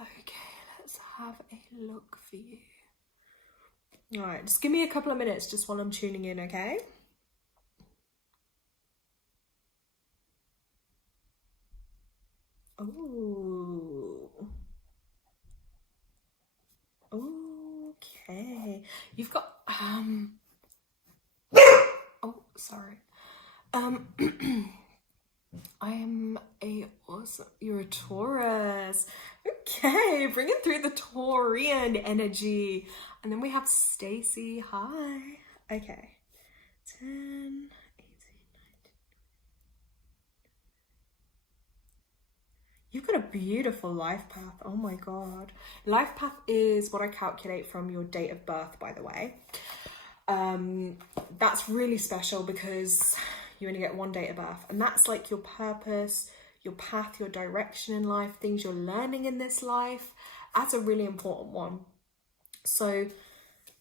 Okay, let's have a look for you. All right, just give me a couple of minutes just while I'm tuning in, okay? Ooh. Okay. You've got, oh, sorry. You're a Taurus. Okay, bringing through the Taurian energy. And then we have Stacy. Hi. Okay. 10, 18, 19. You've got a beautiful life path. Oh my God. Life path is what I calculate from your date of birth, by the way. That's really special because you only get one date of birth, and that's like your purpose, your path, your direction in life, things you're learning in this life. That's a really important one. So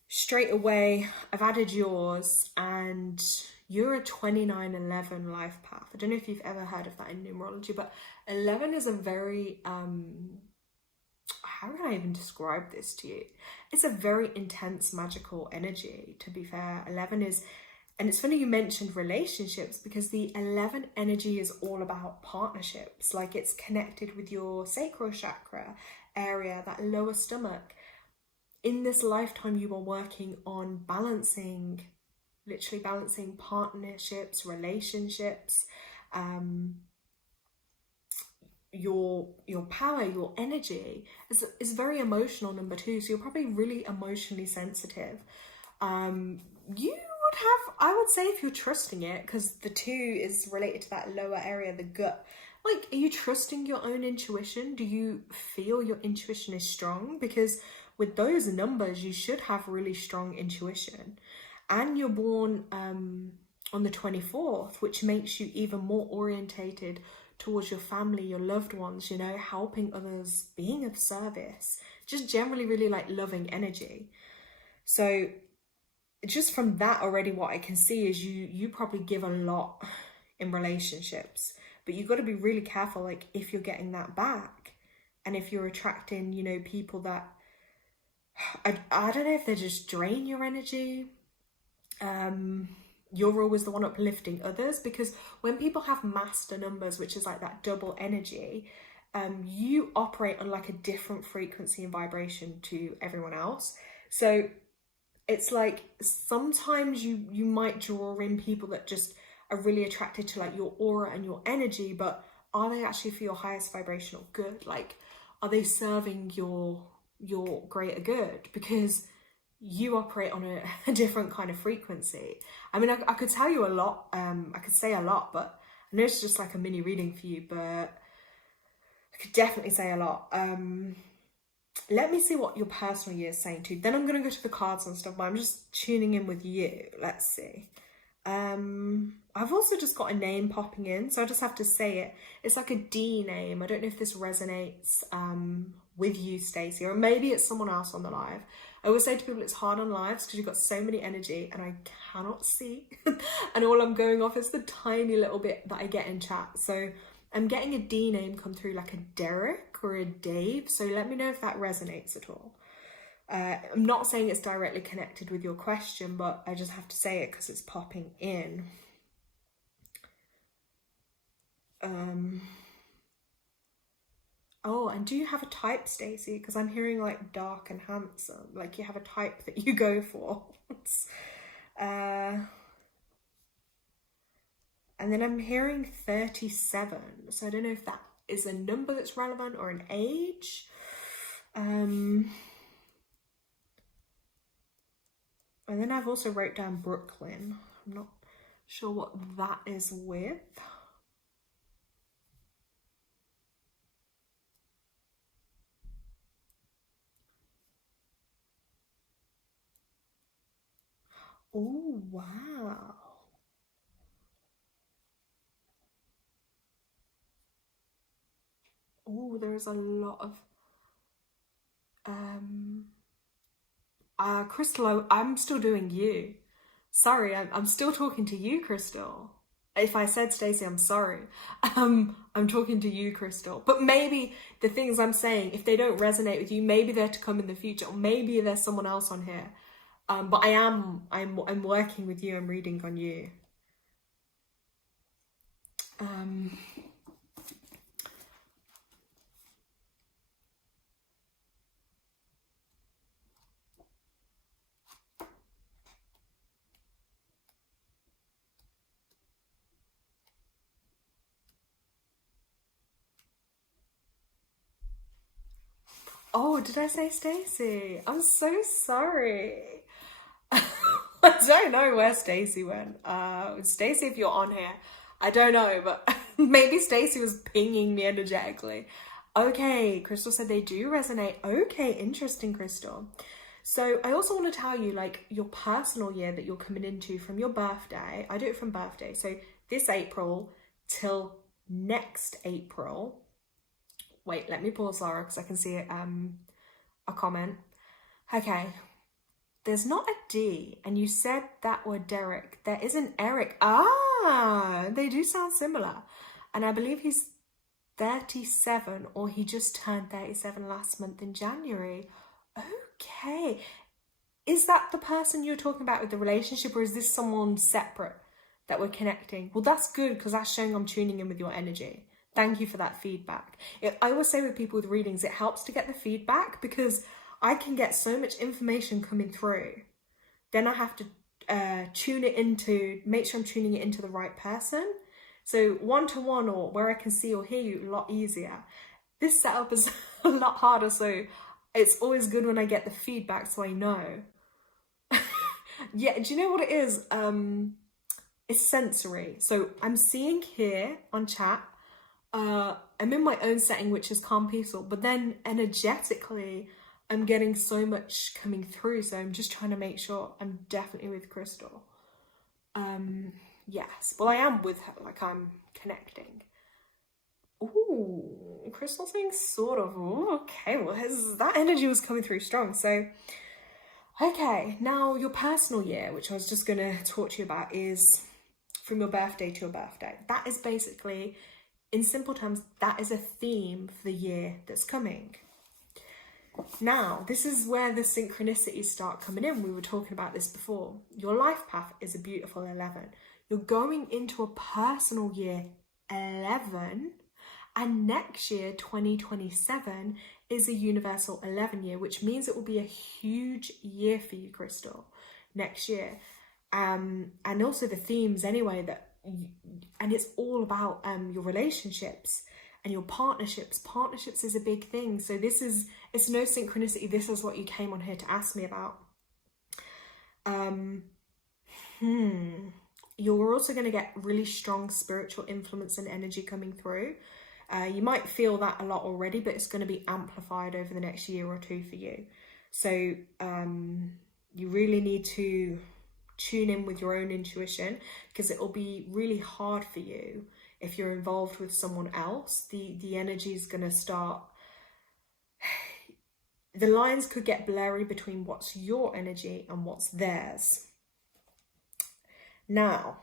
straight away, I've added yours, and you're a 2911 life path. I don't know if you've ever heard of that in numerology, but 11 is a very, how can I even describe this to you? It's a very intense, magical energy, to be fair. 11 is, and it's funny you mentioned relationships, because the 11 energy is all about partnerships. Like, it's connected with your sacral chakra area, that lower stomach. In this lifetime, you are working on balancing, literally balancing partnerships, relationships, your power, your energy is very emotional, number 2. So you're probably really emotionally sensitive. You I would say if you're trusting it, because the 2 is related to that lower area, the gut. Like, are you trusting your own intuition? Do you feel your intuition is strong? Because with those numbers, you should have really strong intuition. And you're born on the 24th, which makes you even more orientated towards your family, your loved ones, you know, helping others, being of service, just generally really like loving energy. So just from that already, what I can see is you probably give a lot in relationships, but you've got to be really careful, like if you're getting that back and if you're attracting, you know, people that, I don't know if they just drain your energy. You're always the one uplifting others, because when people have master numbers, which is like that double energy, you operate on like a different frequency and vibration to everyone else. So it's like sometimes you might draw in people that just are really attracted to like your aura and your energy, but are they actually for your highest vibrational good? Like, are they serving your greater good? Because you operate on a different kind of frequency. I mean, I could tell you a lot, I could say a lot, but I know it's just like a mini reading for you, but I could definitely say a lot. Let me see what your personal year is saying too. Then I'm going to go to the cards and stuff, but I'm just tuning in with you. Let's see. I've also just got a name popping in, so I just have to say it. It's like a D name. I don't know if this resonates with you, Stacey, or maybe it's someone else on the live. I always say to people it's hard on lives because you've got so many energy and I cannot see. And all I'm going off is the tiny little bit that I get in chat. So I'm getting a D name come through, like a Derek or a Dave. So let me know if that resonates at all. I'm not saying it's directly connected with your question, but I just have to say it because it's popping in. Oh, and do you have a type, Stacey? Because I'm hearing like dark and handsome. Like you have a type that you go for. And then I'm hearing 37. So I don't know if that is a number that's relevant or an age. And then I've also wrote down Brooklyn. I'm not sure what that is with. Oh, wow. Oh, there's a lot of Crystal, I'm still doing you. Sorry, I'm still talking to you, Crystal. If I said Stacey, I'm sorry. I'm talking to you, Crystal. But maybe the things I'm saying, if they don't resonate with you, maybe they're to come in the future, or maybe there's someone else on here. But I'm working with you. I'm reading on you. Oh, did I say Stacey? I'm so sorry. I don't know where Stacey went. Stacey, if you're on here, I don't know, but maybe Stacey was pinging me energetically. Okay, Crystal said they do resonate. Okay, interesting, Crystal. So I also want to tell you, like, your personal year that you're coming into from your birthday. I do it from birthday. So this April till next April. Wait, let me pause, Laura, because I can see a comment. Okay. There's not a D, and you said that word Derek. There is an Eric. Ah, they do sound similar. And I believe he's 37, or he just turned 37 last month in January. Okay. Is that the person you're talking about with the relationship, or is this someone separate that we're connecting? Well, that's good, because that's showing I'm tuning in with your energy. Thank you for that feedback. I always say with people with readings, it helps to get the feedback because I can get so much information coming through. Then I have to tune it into, make sure I'm tuning it into the right person. So one-to-one, or where I can see or hear you, a lot easier. This setup is a lot harder, so it's always good when I get the feedback so I know. Yeah, do you know what it is? It's sensory. So I'm seeing here on chat, I'm in my own setting, which is calm, peaceful, but then energetically, I'm getting so much coming through. So I'm just trying to make sure I'm definitely with Crystal. Yes, well, I am with her, like I'm connecting. Ooh, Crystal saying sort of. Ooh, okay, well, that energy was coming through strong. So, okay, now your personal year, which I was just going to talk to you about, is from your birthday to your birthday. That is basically, in simple terms, that is a theme for the year that's coming. Now, this is where the synchronicities start coming in. We were talking about this before. Your life path is a beautiful 11. You're going into a personal year 11, and next year, 2027, is a universal 11 year, which means it will be a huge year for you, Crystal, next year. And also the themes anyway, and it's all about your relationships and your partnerships. Partnerships is a big thing. So it's no synchronicity. This is what you came on here to ask me about. You're also going to get really strong spiritual influence and energy coming through. You might feel that a lot already, but it's going to be amplified over the next year or two for you. So you really need to tune in with your own intuition, because it will be really hard for you if you're involved with someone else. The energy is going to start, the lines could get blurry between what's your energy and what's theirs. Now,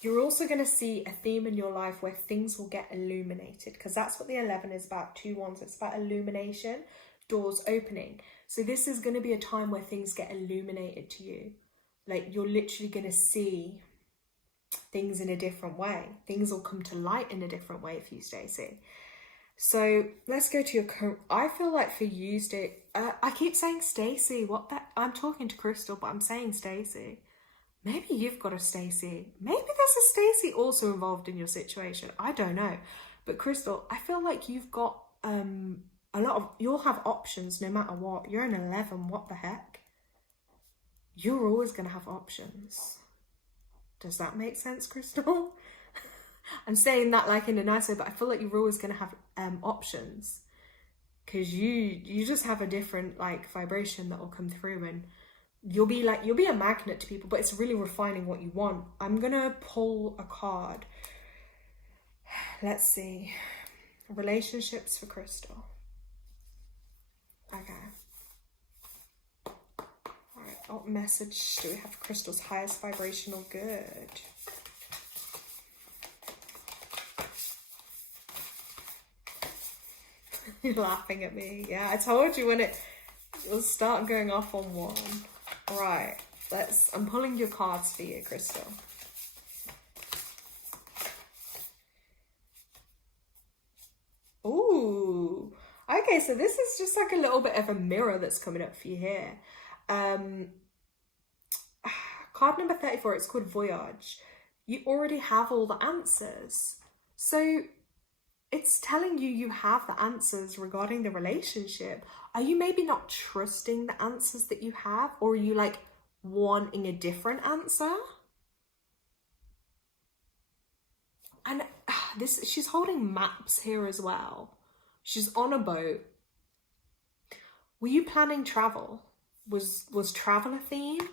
you're also going to see a theme in your life where things will get illuminated, because that's what the 11 is about. 2 wands, it's about illumination, doors opening. So this is going to be a time where things get illuminated to you. Like, you're literally going to see things in a different way. Things will come to light in a different way for you, Stacey. So let's go to your current. I feel like for you, I keep saying Stacey. I'm talking to Crystal, but I'm saying Stacey. Maybe you've got a Stacey. Maybe there's a Stacey also involved in your situation. I don't know. But Crystal, I feel like you've got you'll have options no matter what. You're an 11. What the heck? You're always going to have options. Does that make sense, Crystal? I'm saying that like in a nice way, but I feel like you're always going to have options, because you just have a different like vibration that will come through, and you'll be a magnet to people, but it's really refining what you want. I'm going to pull a card. Let's see. Relationships for Crystal. Okay. All right. What message do we have for Crystal's highest vibrational good? You're laughing at me. Yeah, I told you when it'll start going off on one. Right. I'm pulling your cards for you, Crystal. Ooh. Okay, so this is just like a little bit of a mirror that's coming up for you here. Card number 34, it's called Voyage. You already have all the answers. So it's telling you have the answers regarding the relationship. Are you maybe not trusting the answers that you have? Or are you like wanting a different answer? And she's holding maps here as well. She's on a boat. Were you planning travel? Was travel a theme?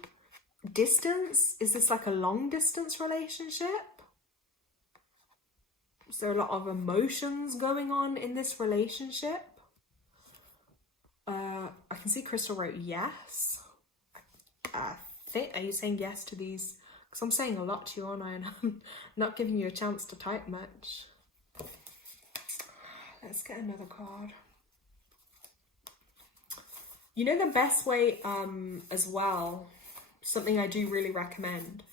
Distance? Is this like a long distance relationship? Is there a lot of emotions going on in this relationship? I can see Crystal wrote yes. Are you saying yes to these? Because I'm saying a lot to you, aren't I? And I'm not giving you a chance to type much. Let's get another card. You know, the best way as well, something I do really recommend,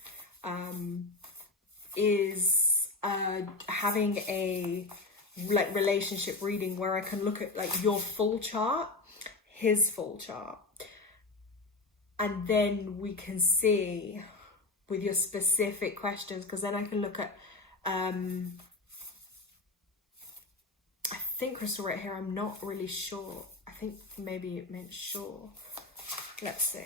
is having a like relationship reading where I can look at like your full chart, his full chart, and then we can see with your specific questions, because then I can look at I think Crystal right here, I'm not really sure. I think maybe it meant sure. Let's see.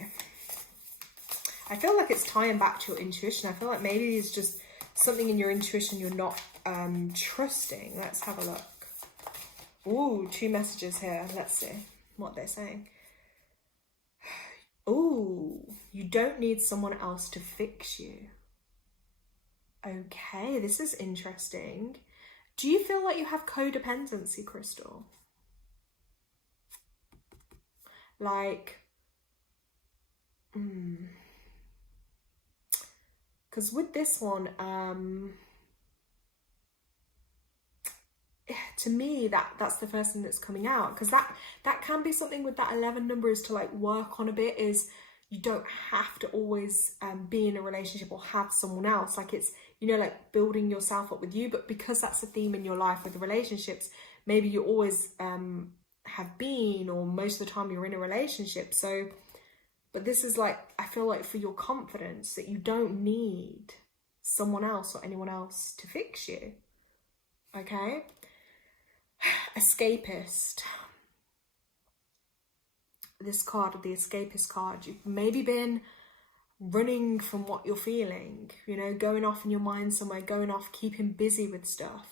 I feel like it's tying back to your intuition. I feel like maybe it's just something in your intuition you're not trusting. Let's have a look. Ooh, 2 messages here. Let's see what they're saying. Ooh, you don't need someone else to fix you. Okay, this is interesting. Do you feel like you have codependency, Crystal? Like, because with this one, to me, that's the first thing that's coming out, because that can be something with that 11 number, is to like work on a bit. Is you don't have to always be in a relationship or have someone else. Like, it's, you know, like building yourself up with you. But because that's a theme in your life with the relationships, maybe you always have been, or most of the time you're in a relationship. So, but this is like, I feel like for your confidence, that you don't need someone else or anyone else to fix you. Okay? Escapist. This card, the escapist card, you've maybe been running from what you're feeling, you know, going off in your mind somewhere, going off, keeping busy with stuff.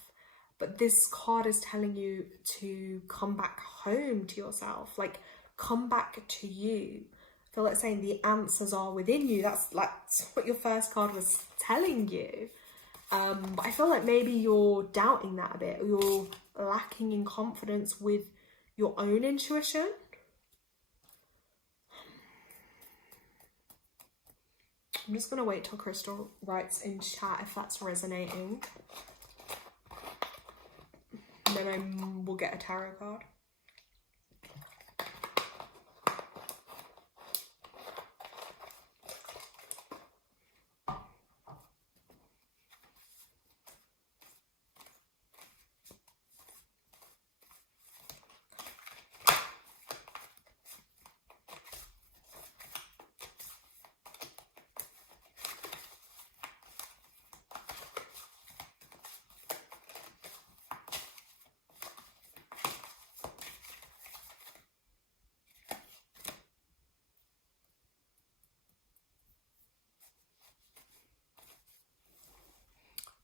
But this card is telling you to come back home to yourself, like come back to you. I feel like saying the answers are within you. That's what your first card was telling you. But I feel like maybe you're doubting that a bit, or you're lacking in confidence with your own intuition. I'm just going to wait till Crystal writes in chat if that's resonating. And then I will get a tarot card.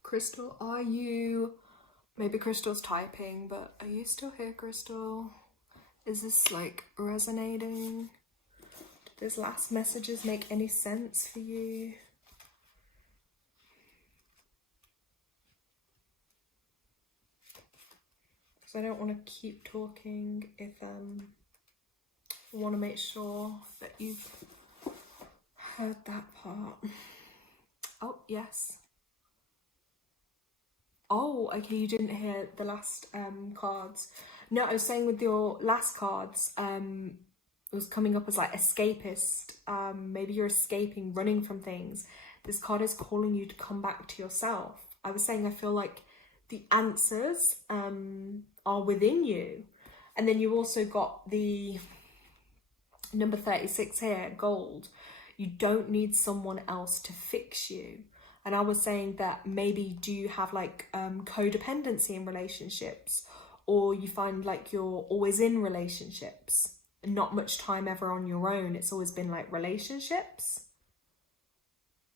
Crystal, are you... Maybe Crystal's typing, but are you still here, Crystal? Is this like resonating? Did those last messages make any sense for you? Because I don't want to keep talking if I want to make sure that you've heard that part. Oh, yes. Oh, okay, you didn't hear the last cards. No, I was saying with your last cards, it was coming up as like escapist. Maybe you're escaping, running from things. This card is calling you to come back to yourself. I was saying I feel like the answers are within you. And then you also got the number 36 here, gold. You don't need someone else to fix you. And I was saying that maybe do you have like codependency in relationships, or you find like you're always in relationships and not much time ever on your own. It's always been like relationships,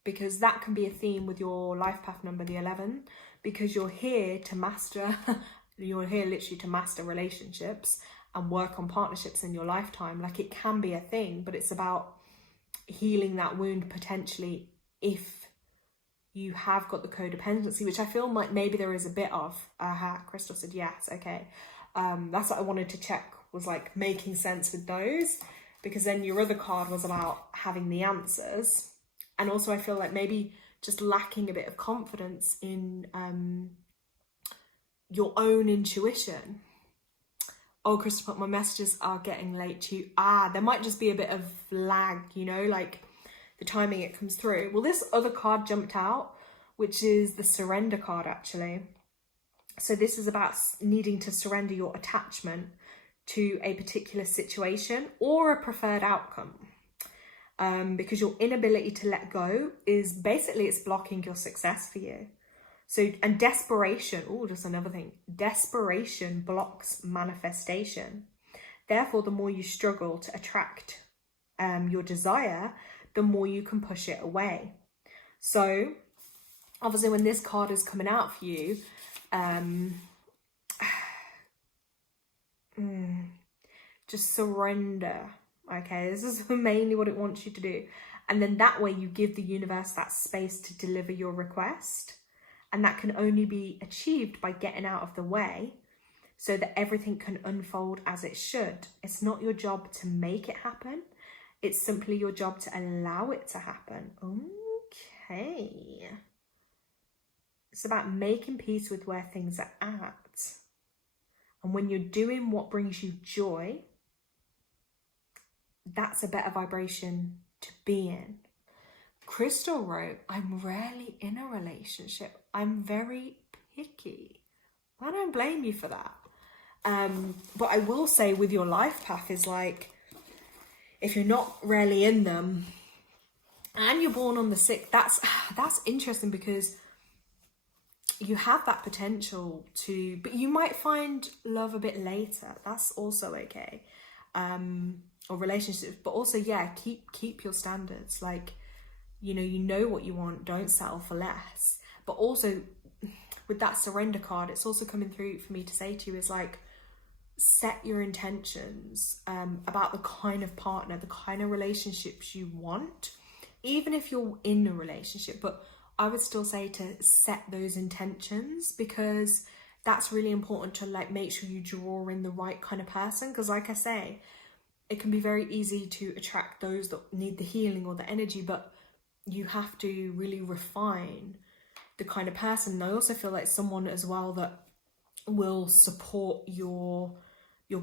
because that can be a theme with your life path number, the 11, because you're here to master, you're here literally to master relationships and work on partnerships in your lifetime. Like, it can be a thing, but it's about healing that wound potentially if you have got the codependency, which I feel like maybe there is a bit of. Crystal said yes, okay. That's what I wanted to check, was like making sense with those, because then your other card was about having the answers. And also I feel like maybe just lacking a bit of confidence in your own intuition. Oh, Crystal, my messages are getting late to you. There might just be a bit of lag, you know, like the timing it comes through. Well, this other card jumped out, which is the surrender card, actually. So this is about needing to surrender your attachment to a particular situation or a preferred outcome. Because your inability to let go is basically, it's blocking your success for you. So, and desperation, just another thing, desperation blocks manifestation. Therefore, the more you struggle to attract your desire, the more you can push it away. So obviously when this card is coming out for you, just surrender. Okay, this is mainly what it wants you to do. And then that way you give the universe that space to deliver your request. And that can only be achieved by getting out of the way so that everything can unfold as it should. It's not your job to make it happen. It's simply your job to allow it to happen. Okay. It's about making peace with where things are at. And when you're doing what brings you joy, that's a better vibration to be in. Crystal wrote, I'm rarely in a relationship. I'm very picky. I don't blame you for that. But I will say with your life path is like, if you're not rarely in them and you're born on the 6th, that's interesting because you have that potential to, but you might find love a bit later. That's also okay. Or relationships, but also, yeah, keep your standards. Like, you know what you want, don't settle for less. But also with that surrender card, it's also coming through for me to say to you is like, set your intentions about the kind of partner, the kind of relationships you want, even if you're in a relationship. But I would still say to set those intentions, because that's really important to like make sure you draw in the right kind of person. Because like I say, it can be very easy to attract those that need the healing or the energy, but you have to really refine the kind of person. I also feel like someone as well that will support your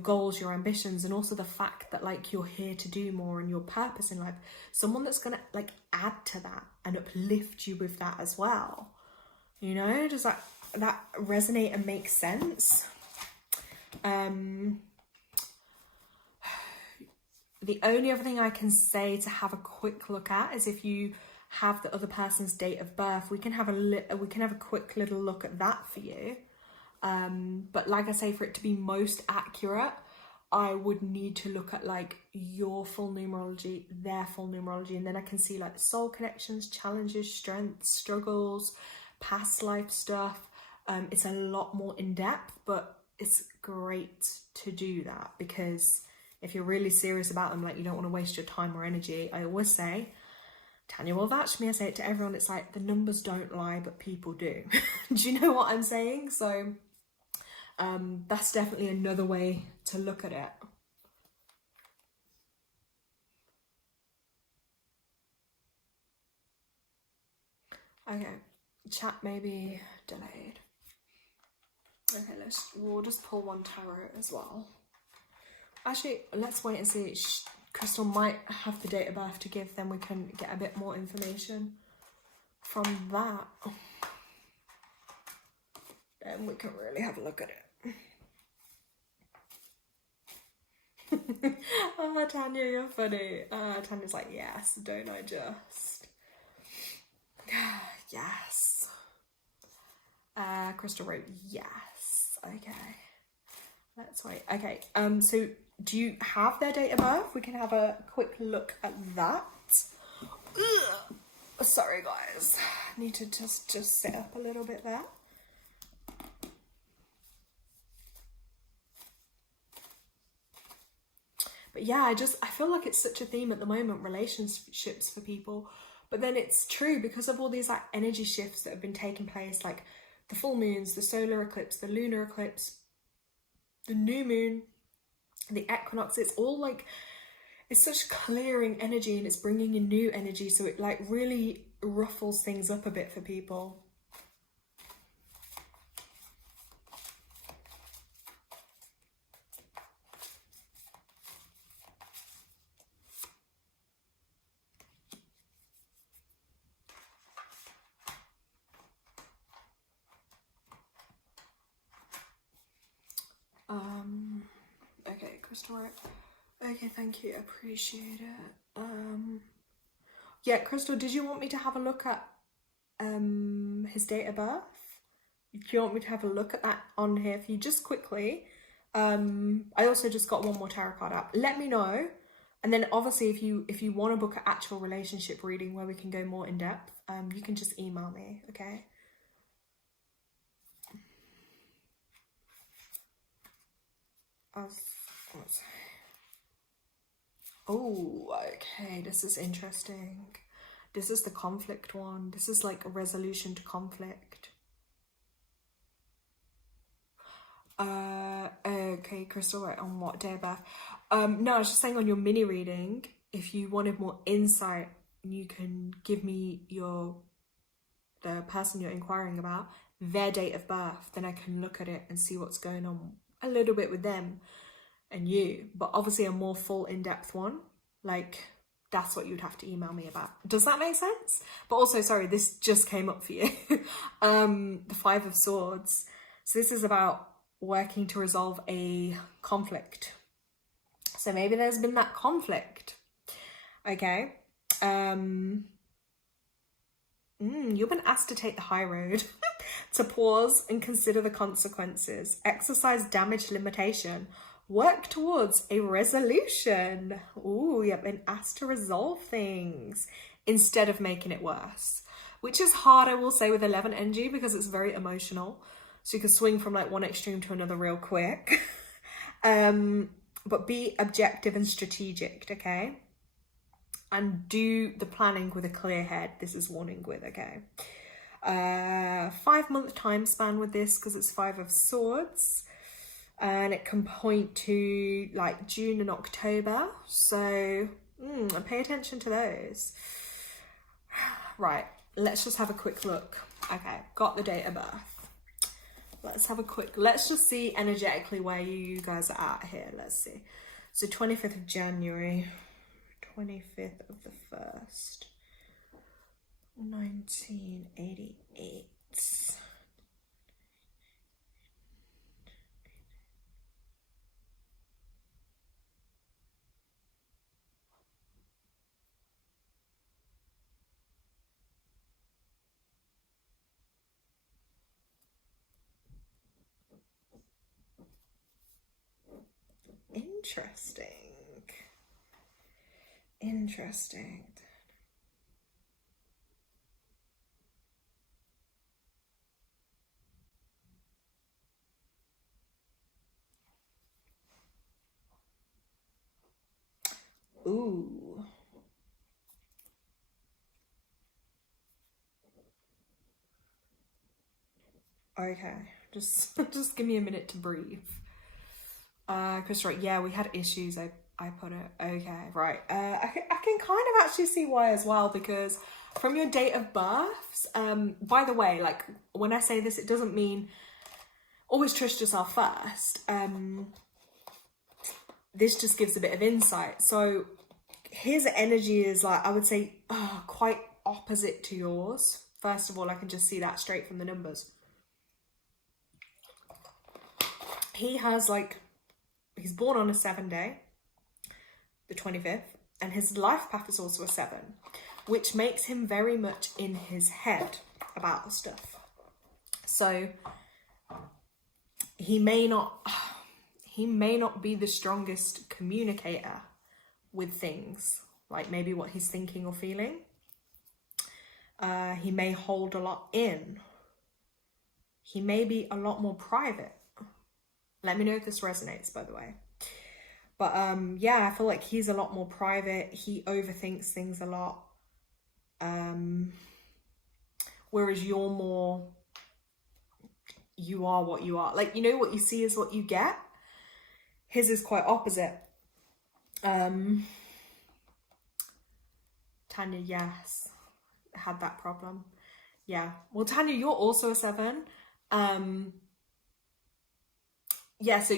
goals, your ambitions, and also the fact that like you're here to do more and your purpose in life. Someone that's gonna like add to that and uplift you with that as well. Does that resonate and make sense? The only other thing I can say to have a quick look at is if you have the other person's date of birth, we can have a quick little look at that for you. But like I say, for it to be most accurate, I would need to look at like your full numerology, their full numerology, and then I can see like soul connections, challenges, strengths, struggles, past life stuff. It's a lot more in depth, but it's great to do that because if you're really serious about them, like you don't want to waste your time or energy, I always say, Tanya will vouch for me, I say it to everyone, it's like the numbers don't lie, but people do. Do you know what I'm saying? So that's definitely another way to look at it. Okay, chat may be delayed. Okay, we'll just pull one tarot as well. Actually, let's wait and see. Crystal might have the date of birth to give, then we can get a bit more information from that. Then we can really have a look at it. Oh, Tanya, you're funny. Tanya's like, yes, don't I just? Yes. Crystal wrote, yes. Okay. Let's wait. Okay, so do you have their date of birth? We can have a quick look at that. Ugh. Sorry guys, need to just sit up a little bit there. But yeah, I feel like it's such a theme at the moment, relationships for people. But then it's true because of all these like energy shifts that have been taking place, like the full moons, the solar eclipse, the lunar eclipse, the new moon, the equinox. It's all like, it's such clearing energy and it's bringing in new energy, so it like really ruffles things up a bit for people. Okay, Crystal. Okay, thank you. Appreciate it. Yeah, Crystal, did you want me to have a look at his date of birth? Do you want me to have a look at that on here for you just quickly? I also just got one more tarot card up. Let me know And then obviously if you want to book an actual relationship reading where we can go more in depth, you can just email me, okay? Oh, okay, this is interesting. This is the conflict one. This is like a resolution to conflict. Okay, Crystal, right, on what day of birth? No, I was just saying on your mini reading, if you wanted more insight, you can give me the person you're inquiring about, their date of birth, then I can look at it and see what's going on a little bit with them and you. But obviously a more full in-depth one, like that's what you'd have to email me about. Does that make sense? But also, sorry, this just came up for you. The Five of Swords. So this is about working to resolve a conflict. So maybe there's been that conflict. Okay. You've been asked to take the high road, to pause and consider the consequences, exercise damage limitation, work towards a resolution. Ooh, you've been asked to resolve things instead of making it worse, which is hard, I will say, with 11 energy because it's very emotional. So you can swing from like one extreme to another real quick. But be objective and strategic, okay? And do the planning with a clear head. This is warning with, okay? 5-month time span with this because it's 5 of Swords. And it can point to like June and October. So pay attention to those. Right, let's just have a quick look. Okay, got the date of birth. Let's just see energetically where you guys are at here. Let's see. So 25th of January, 25th of the 1st, 1988. Interesting. Ooh. Okay, just give me a minute to breathe. Chris, right, yeah, we had issues. I put it. Okay, right. I can kind of actually see why as well, because from your date of births, by the way, like when I say this, it doesn't mean always trust yourself first. This just gives a bit of insight. So his energy is like, I would say, quite opposite to yours. First of all, I can just see that straight from the numbers. He has like, he's born on a 7 day, the 25th, and his life path is also a 7, which makes him very much in his head about stuff. So he may not be the strongest communicator with things, like maybe what he's thinking or feeling. He may hold a lot in. He may be a lot more private. Let me know if this resonates, by the way. But yeah, I feel like he's a lot more private. He overthinks things a lot. Whereas you're more, you are what you are. Like, you know, what you see is what you get. His is quite opposite. Tanya, yes, had that problem. Yeah. Well, Tanya, you're also a 7. Yeah, so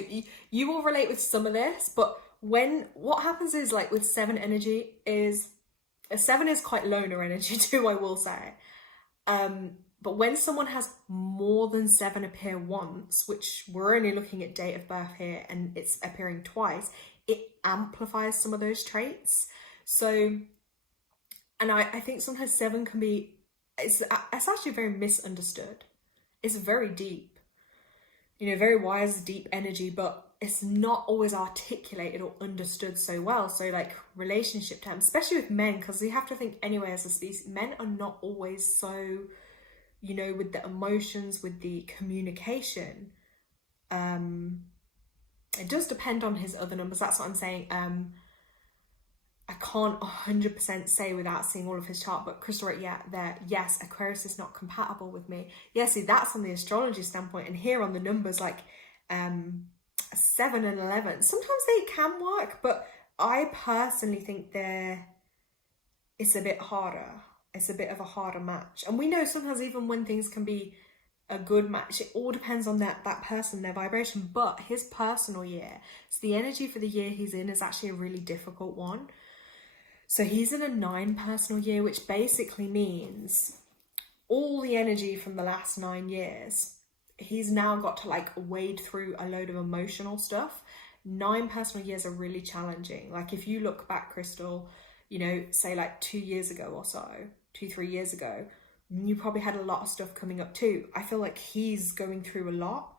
you will relate with some of this, but what happens is, like with 7 energy, is a 7 is quite loner energy too, I will say. But when someone has more than 7 appear once, which we're only looking at date of birth here, and it's appearing twice, it amplifies some of those traits. So, and I think sometimes 7 can be, it's actually very misunderstood. It's very deep. You know, very wise, deep energy, but it's not always articulated or understood so well. So like relationship terms, especially with men, because you have to think anyway as a species, men are not always so, you know, with the emotions, with the communication. It does depend on his other numbers. That's what I'm saying. I can't 100% say without seeing all of his chart, but Crystal, right, yeah, there, yes, Aquarius is not compatible with me. Yeah, see, that's on the astrology standpoint, and here on the numbers, like 7 and 11, sometimes they can work, but I personally think it's a bit harder. It's a bit of a harder match. And we know sometimes even when things can be a good match, it all depends on that person, their vibration. But his personal year, so the energy for the year he's in is actually a really difficult one. So he's in a 9 personal year, which basically means all the energy from the last 9 years, he's now got to like wade through a load of emotional stuff. 9 personal years are really challenging. Like if you look back, Crystal, you know, say like 2 years ago or so, 2-3 years ago, you probably had a lot of stuff coming up too. I feel like he's going through a lot,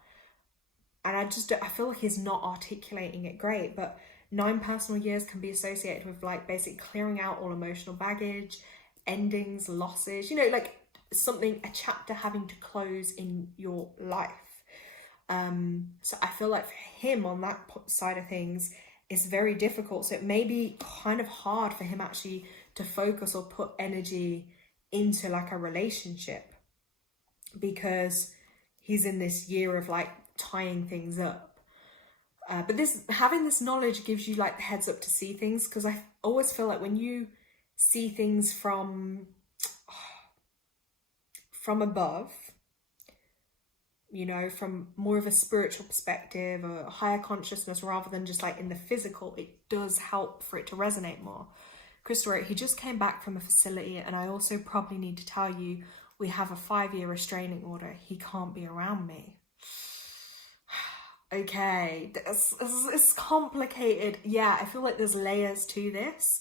and I feel like he's not articulating it great. But 9 personal years can be associated with like basically clearing out all emotional baggage, endings, losses, you know, like a chapter having to close in your life. So I feel like for him on that side of things, it's very difficult. So it may be kind of hard for him actually to focus or put energy into like a relationship, because he's in this year of like tying things up. But having this knowledge gives you like the heads up to see things, because I always feel like when you see things from above, you know, from more of a spiritual perspective or a higher consciousness rather than just like in the physical, it does help for it to resonate more. Crystal, he just came back from a facility, and I also probably need to tell you, we have a 5-year restraining order. He can't be around me. Okay, it's complicated. Yeah, I feel like there's layers to this.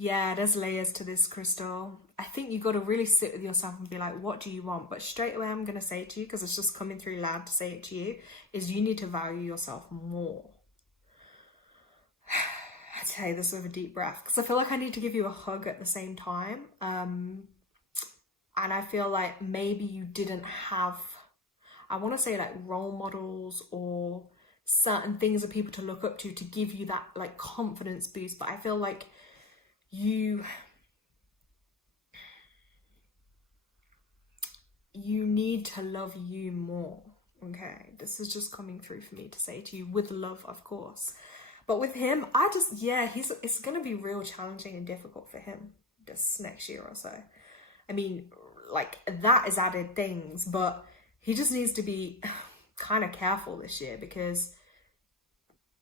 Yeah, there's layers to this, Crystal. I think you got to really sit with yourself and be like, what do you want? But straight away, I'm going to say to you, because it's just coming through loud to say it to you, is you need to value yourself more. I say this with a deep breath, because I feel like I need to give you a hug at the same time. And I feel like maybe you didn't have, I want to say like role models or certain things of people to look up to give you that like confidence boost. But I feel like you need to love you more. Okay, this is just coming through for me to say to you, with love, of course. But with him, it's going to be real challenging and difficult for him this next year or so. I mean, like, that is added things, but he just needs to be kind of careful this year, because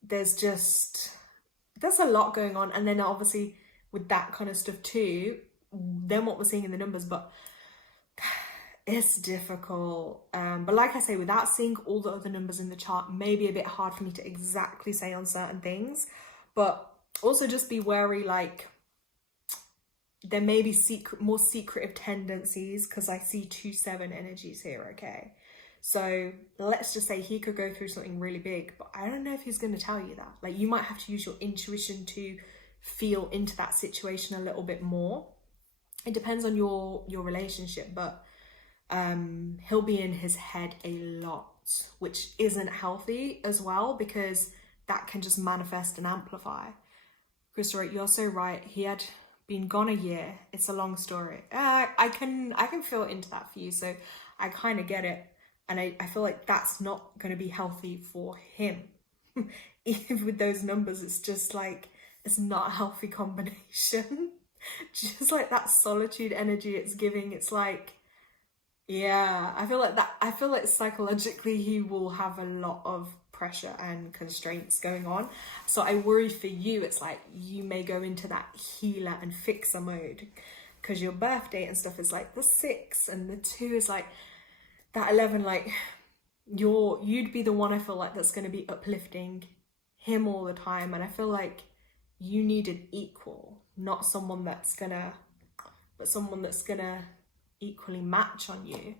there's a lot going on. And then obviously with that kind of stuff too, then what we're seeing in the numbers, but it's difficult. But like I say, without seeing all the other numbers in the chart, maybe a bit hard for me to exactly say on certain things. But also just be wary, like there may be more secretive tendencies, because I see 2-7 energies here, okay? So let's just say he could go through something really big, but I don't know if he's going to tell you that. Like, you might have to use your intuition to feel into that situation a little bit more. It depends on your relationship, but he'll be in his head a lot, which isn't healthy as well, because that can just manifest and amplify. Crystal, you're so right. He had been gone a year. It's a long story. I can feel into that for you, so I kind of get it. And I feel like that's not going to be healthy for him. Even with those numbers, it's just like, it's not a healthy combination. Just like that solitude energy it's giving, it's like, yeah, I feel like psychologically he will have a lot of pressure and constraints going on. So I worry for you, it's like you may go into that healer and fixer mode, because your birth date and stuff is like the 6, and the 2 is like that 11, like you'd be the one, I feel like, that's going to be uplifting him all the time. And I feel like you need an equal, not someone that's gonna equally match on you.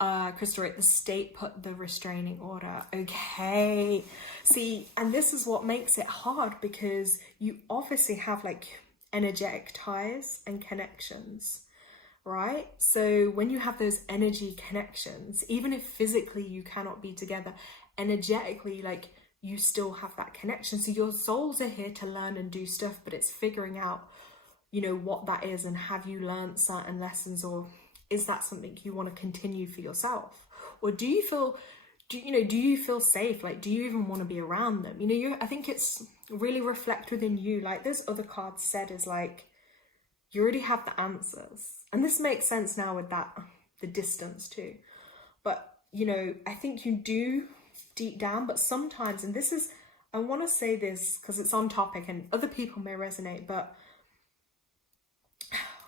Crystal wrote, the state put the restraining order. Okay. See, and this is what makes it hard, because you obviously have like energetic ties and connections, right? So when you have those energy connections, even if physically you cannot be together, energetically, like, you still have that connection. So your souls are here to learn and do stuff, but it's figuring out, you know, what that is, and have you learned certain lessons, or is that something you want to continue for yourself? Or do you feel safe? Like, do you even want to be around them? You know, I think it's really reflect within you. Like this other card said, is like, you already have the answers. And this makes sense now with that, the distance too. But, you know, I think you do deep down, but sometimes, and this is, I want to say this because it's on topic and other people may resonate, but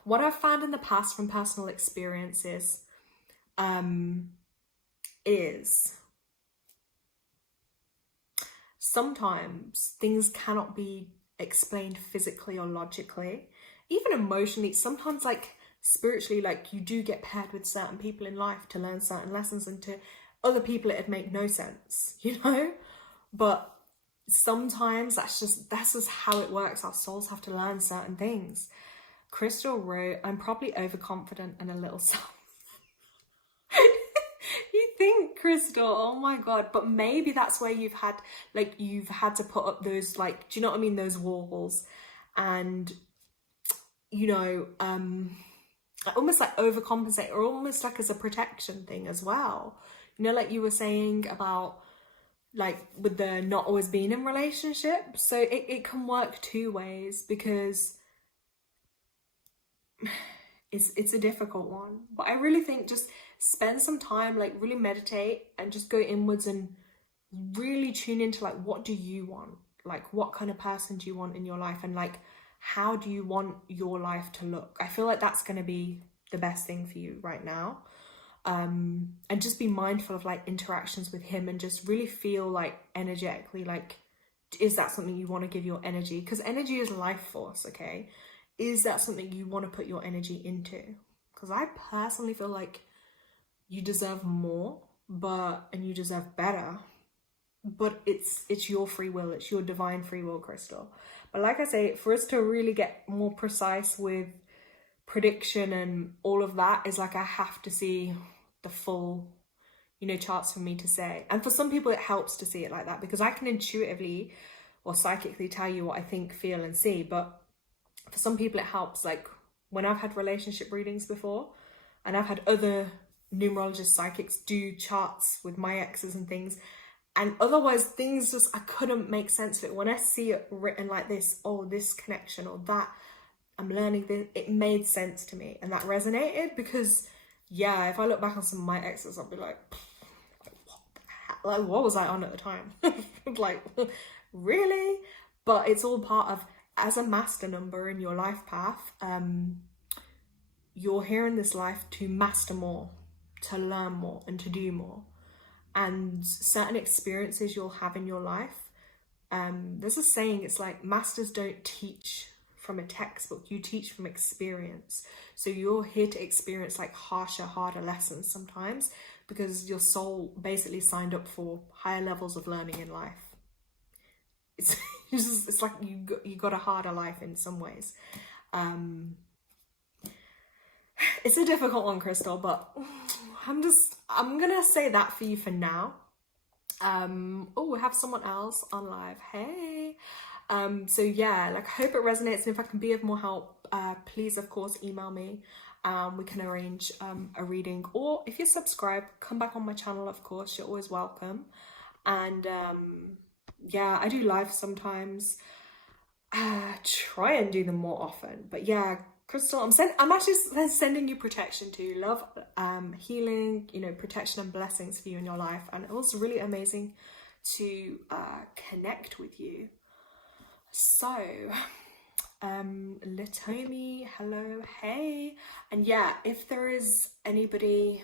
what I've found in the past from personal experiences is sometimes things cannot be explained physically or logically, even emotionally. Sometimes, like spiritually, like you do get paired with certain people in life to learn certain lessons, and to other people it'd make no sense, you know? But sometimes that's just how it works. Our souls have to learn certain things. Crystal wrote, I'm probably overconfident and a little self. You think, Crystal, oh my God, but maybe that's where you've had to put up those, like, do you know what I mean? Those walls, and, you know, almost like overcompensate, or almost like as a protection thing as well. You know, like you were saying about, like, with the not always being in relationships. So it can work two ways, because it's a difficult one. But I really think just spend some time, like really meditate and just go inwards and really tune into, like, what do you want? Like, what kind of person do you want in your life? And like, how do you want your life to look? I feel like that's going to be the best thing for you right now. And just be mindful of like interactions with him, and just really feel like energetically, like, is that something you want to give your energy? Because energy is life force, okay? Is that something you want to put your energy into? Because I personally feel like you deserve more, and you deserve better, but it's your free will, it's your divine free will, Crystal. But like I say, for us to really get more precise with prediction and all of that, is like, I have to see the full, you know, charts for me to say. And for some people it helps to see it like that, because I can intuitively or psychically tell you what I think, feel and see. But for some people it helps, like when I've had relationship readings before, and I've had other numerologists, psychics do charts with my exes and things, and otherwise things just, I couldn't make sense of it. When I see it written like this, oh, this connection or that, I'm learning this, it made sense to me, and that resonated. Because yeah, if I look back on some of my exes, I'll be like, what the heck? Like, what was I on at the time? Like, really? But it's all part of, as a master number in your life path, you're here in this life to master more, to learn more, and to do more. And certain experiences you'll have in your life, there's a saying, it's like, masters don't teach from a textbook, you teach from experience. So you're here to experience like harsher, harder lessons sometimes, because your soul basically signed up for higher levels of learning in life. It's like you got a harder life in some ways. It's a difficult one, Crystal, but I'm gonna say that for you for now. Oh, we have someone else on live. Hey. So yeah, like, I hope it resonates, and if I can be of more help, please of course email me. We can arrange a reading, or if you're subscribed, come back on my channel, of course, you're always welcome. And yeah, I do live sometimes. Try and do them more often. But yeah, Crystal, I'm actually sending you protection too. Love, healing, you know, protection and blessings for you in your life. And it was really amazing to connect with you. So, Latomi, hello, hey. And yeah, if there is anybody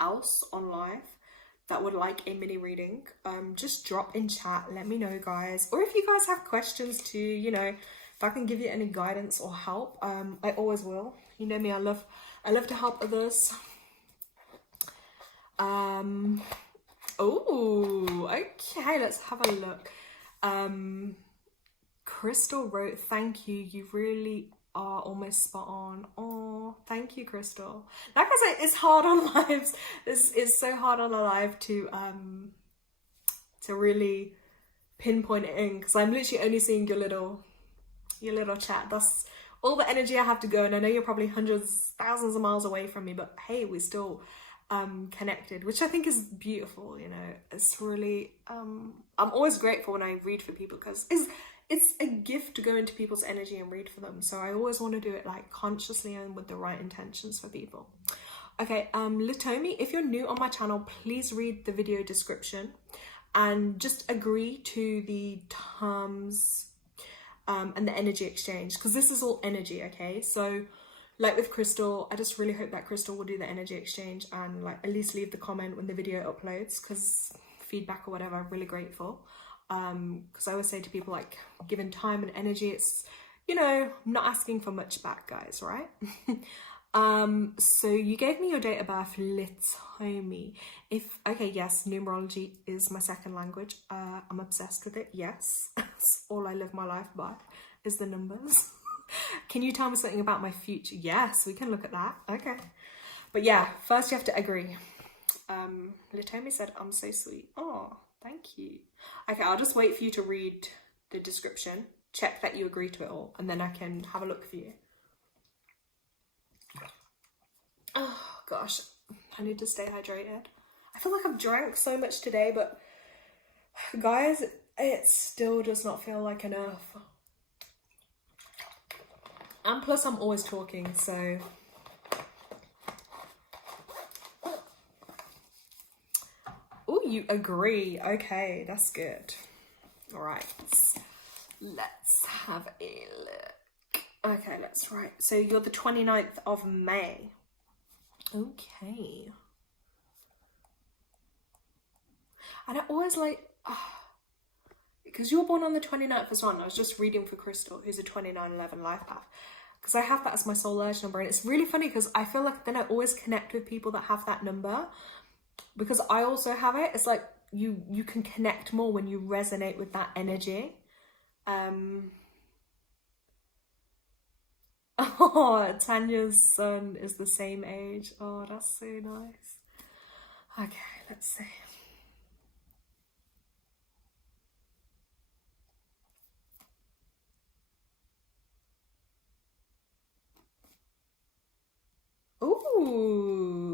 else on live that would like a mini reading, just drop in chat, let me know, guys. Or if you guys have questions too, you know, if I can give you any guidance or help, I always will. You know me, I love to help others. Oh, okay, let's have a look. Crystal wrote, thank you, you really are almost spot on. Oh, thank you, Crystal. Like I said, it's hard on lives. It's so hard on a live to really pinpoint it in, because I'm literally only seeing your little chat. That's all the energy I have to go, and I know you're probably hundreds, thousands of miles away from me, but hey, we're still connected, which I think is beautiful. You know, it's really I'm always grateful when I read for people, because it's a gift to go into people's energy and read for them. So I always want to do it like consciously and with the right intentions for people. Okay, Litomi, if you're new on my channel, please read the video description and just agree to the terms and the energy exchange, because this is all energy. Okay, so like with Crystal, I just really hope that Crystal will do the energy exchange and like at least leave the comment when the video uploads, because feedback or whatever, I'm really grateful. Because I always say to people, like, given time and energy, it's, you know, I'm not asking for much back, guys, right? So you gave me your date of birth, Litomi. Okay, yes, numerology is my second language. I'm obsessed with it, yes. That's all I live my life by, is the numbers. Can you tell me something about my future? Yes, we can look at that. Okay. But yeah, first you have to agree. Litomi said, I'm so sweet. Oh, thank you. Okay, I'll just wait for you to read the description, check that you agree to it all, and then I can have a look for you. Oh gosh, I need to stay hydrated. I feel like I've drank so much today, but guys, it still does not feel like enough. And plus I'm always talking, so oh, you agree. Okay, that's good. All right, let's have a look. Okay, let's write. So you're the 29th of May. Okay. And I always like, because you're born on the 29th as well. And I was just reading for Crystal, who's a 2911 life path, because I have that as my soul urge number. And it's really funny because I feel like then I always connect with people that have that number, because I also have it. It's like you can connect more when you resonate with that energy. Oh, Tanya's son is the same age. Oh, that's so nice. Okay, let's see. Ooh.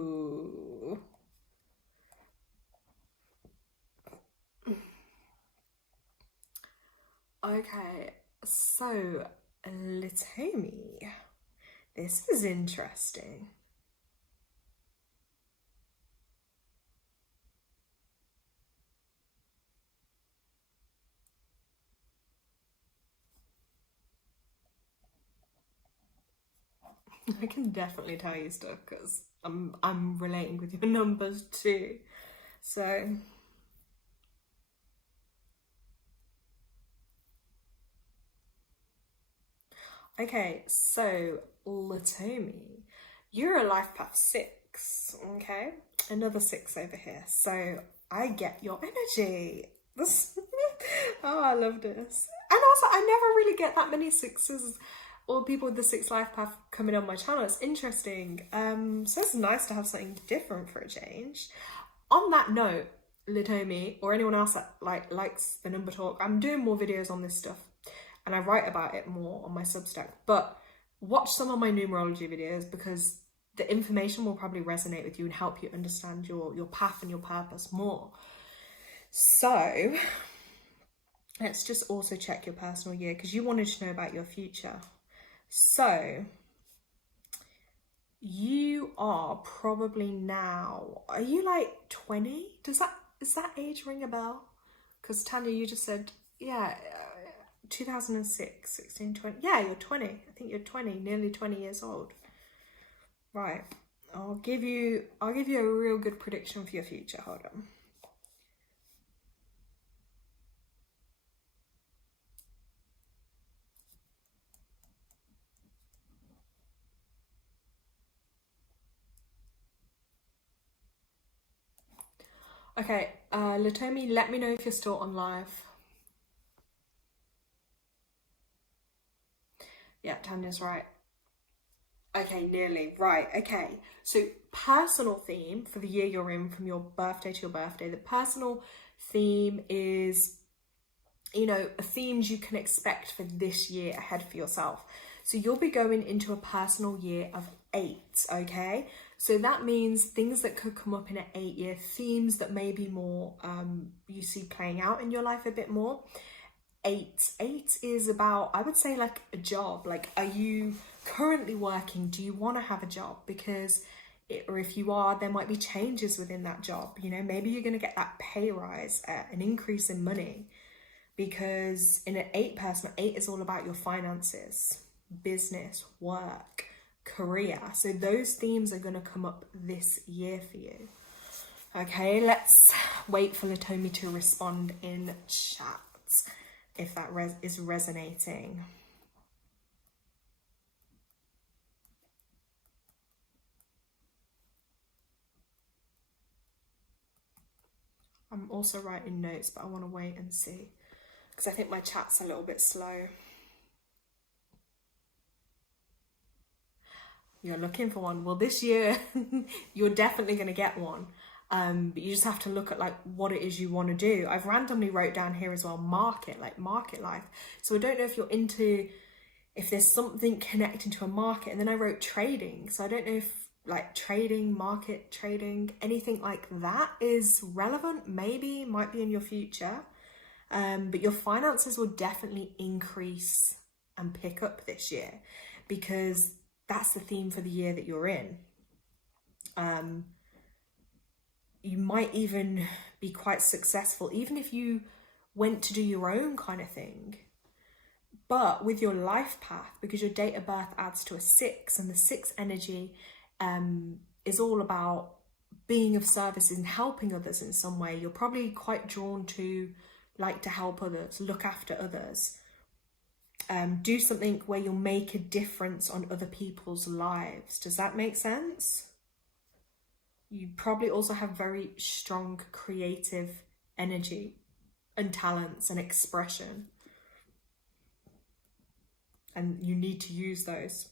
Okay, so Litomi, this is interesting. I can definitely tell you stuff because I'm relating with your numbers too. So okay, so Litomi, you're a life path 6, okay? Another 6 over here. So I get your energy. This oh, I love this. And also I never really get that many 6s or people with the 6 life path coming on my channel. It's interesting. So it's nice to have something different for a change. On that note, Litomi, or anyone else that likes the number talk, I'm doing more videos on this stuff and I write about it more on my Substack. But watch some of my numerology videos, because the information will probably resonate with you and help you understand your path and your purpose more. So let's just also check your personal year, because you wanted to know about your future. So you are probably now, are you like 20? Does that age ring a bell? Because Tanya, you just said, yeah, 2006, 16, 20. Yeah, you're 20. I think you're 20, nearly 20 years old. Right. I'll give you a real good prediction for your future. Hold on. Okay, Latomi, let me know if you're still on live. Yeah, Tanya's right. Okay, nearly. Right, okay. So personal theme for the year you're in, from your birthday to your birthday, the personal theme is, you know, themes you can expect for this year ahead for yourself. So you'll be going into a personal year of 8, okay? So that means things that could come up in an 8-year, themes that may be more, you see playing out in your life a bit more. 8 is about, I would say, like a job. Like, are you currently working? Do you want to have a job? Because or if you are, there might be changes within that job. You know, maybe you're going to get that pay rise, an increase in money, because in an 8 person, 8 is all about your finances, business, work, career. So those themes are going to come up this year for you. Okay, let's wait for Latomi to respond in chat if that is resonating. I'm also writing notes, but I want to wait and see, because I think my chat's a little bit slow. You're looking for one. Well, this year you're definitely going to get one. But you just have to look at like what it is you want to do. I've randomly wrote down here as well, market life. So I don't know if you're into, if there's something connecting to a market. And then I wrote trading. So I don't know if like trading, market trading, anything like that is relevant. Maybe, might be in your future. But your finances will definitely increase and pick up this year, because that's the theme for the year that you're in. You might even be quite successful, even if you went to do your own kind of thing. But with your life path, because your date of birth adds to a 6, and the 6 energy is all about being of service and helping others in some way. You're probably quite drawn to like to help others, look after others, do something where you'll make a difference on other people's lives. Does that make sense? You probably also have very strong creative energy and talents and expression, and you need to use those.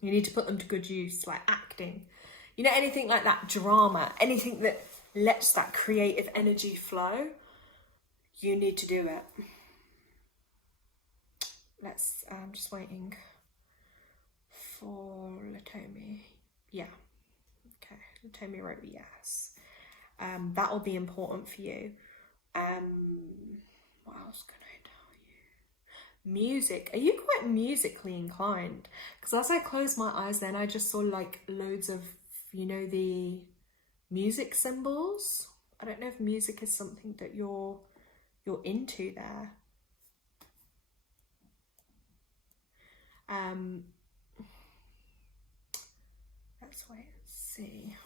You need to put them to good use, like acting, you know, anything like that, drama, anything that lets that creative energy flow. You need to do it. I'm just waiting for Latomi. Yeah. Okay, Latomi wrote yes. That'll be important for you. What else can I tell you? Music. Are you quite musically inclined? Because as I closed my eyes then, I just saw like loads of, you know, the music symbols. I don't know if music is something that you're into there. Let's wait and see.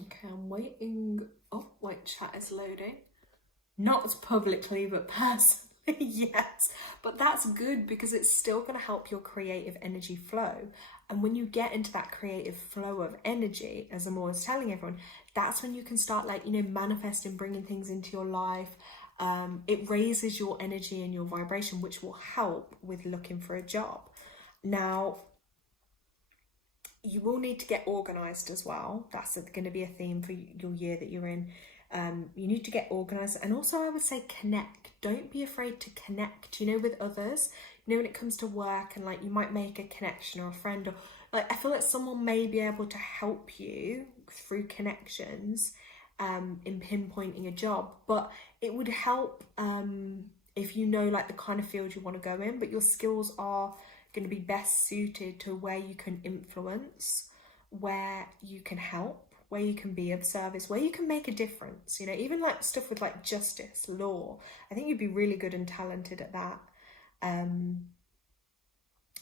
Okay, I'm waiting. Oh, wait, chat is loading. Not publicly, but personally, yes. But that's good, because it's still going to help your creative energy flow. And when you get into that creative flow of energy, as I'm always telling everyone, that's when you can start, like, you know, manifesting, bringing things into your life. It raises your energy and your vibration, which will help with looking for a job. Now, you will need to get organized as well. That's going to be a theme for your year that you're in. You need to get organized, and also I would say connect. Don't be afraid to connect, you know, with others. You know, when it comes to work, and like you might make a connection or a friend, or like I feel like someone may be able to help you through connections in pinpointing a job. But it would help if you know like the kind of field you want to go in, but your skills are going to be best suited to where you can influence, where you can help, where you can be of service, where you can make a difference. You know, even like stuff with like justice, law. I think you'd be really good and talented at that.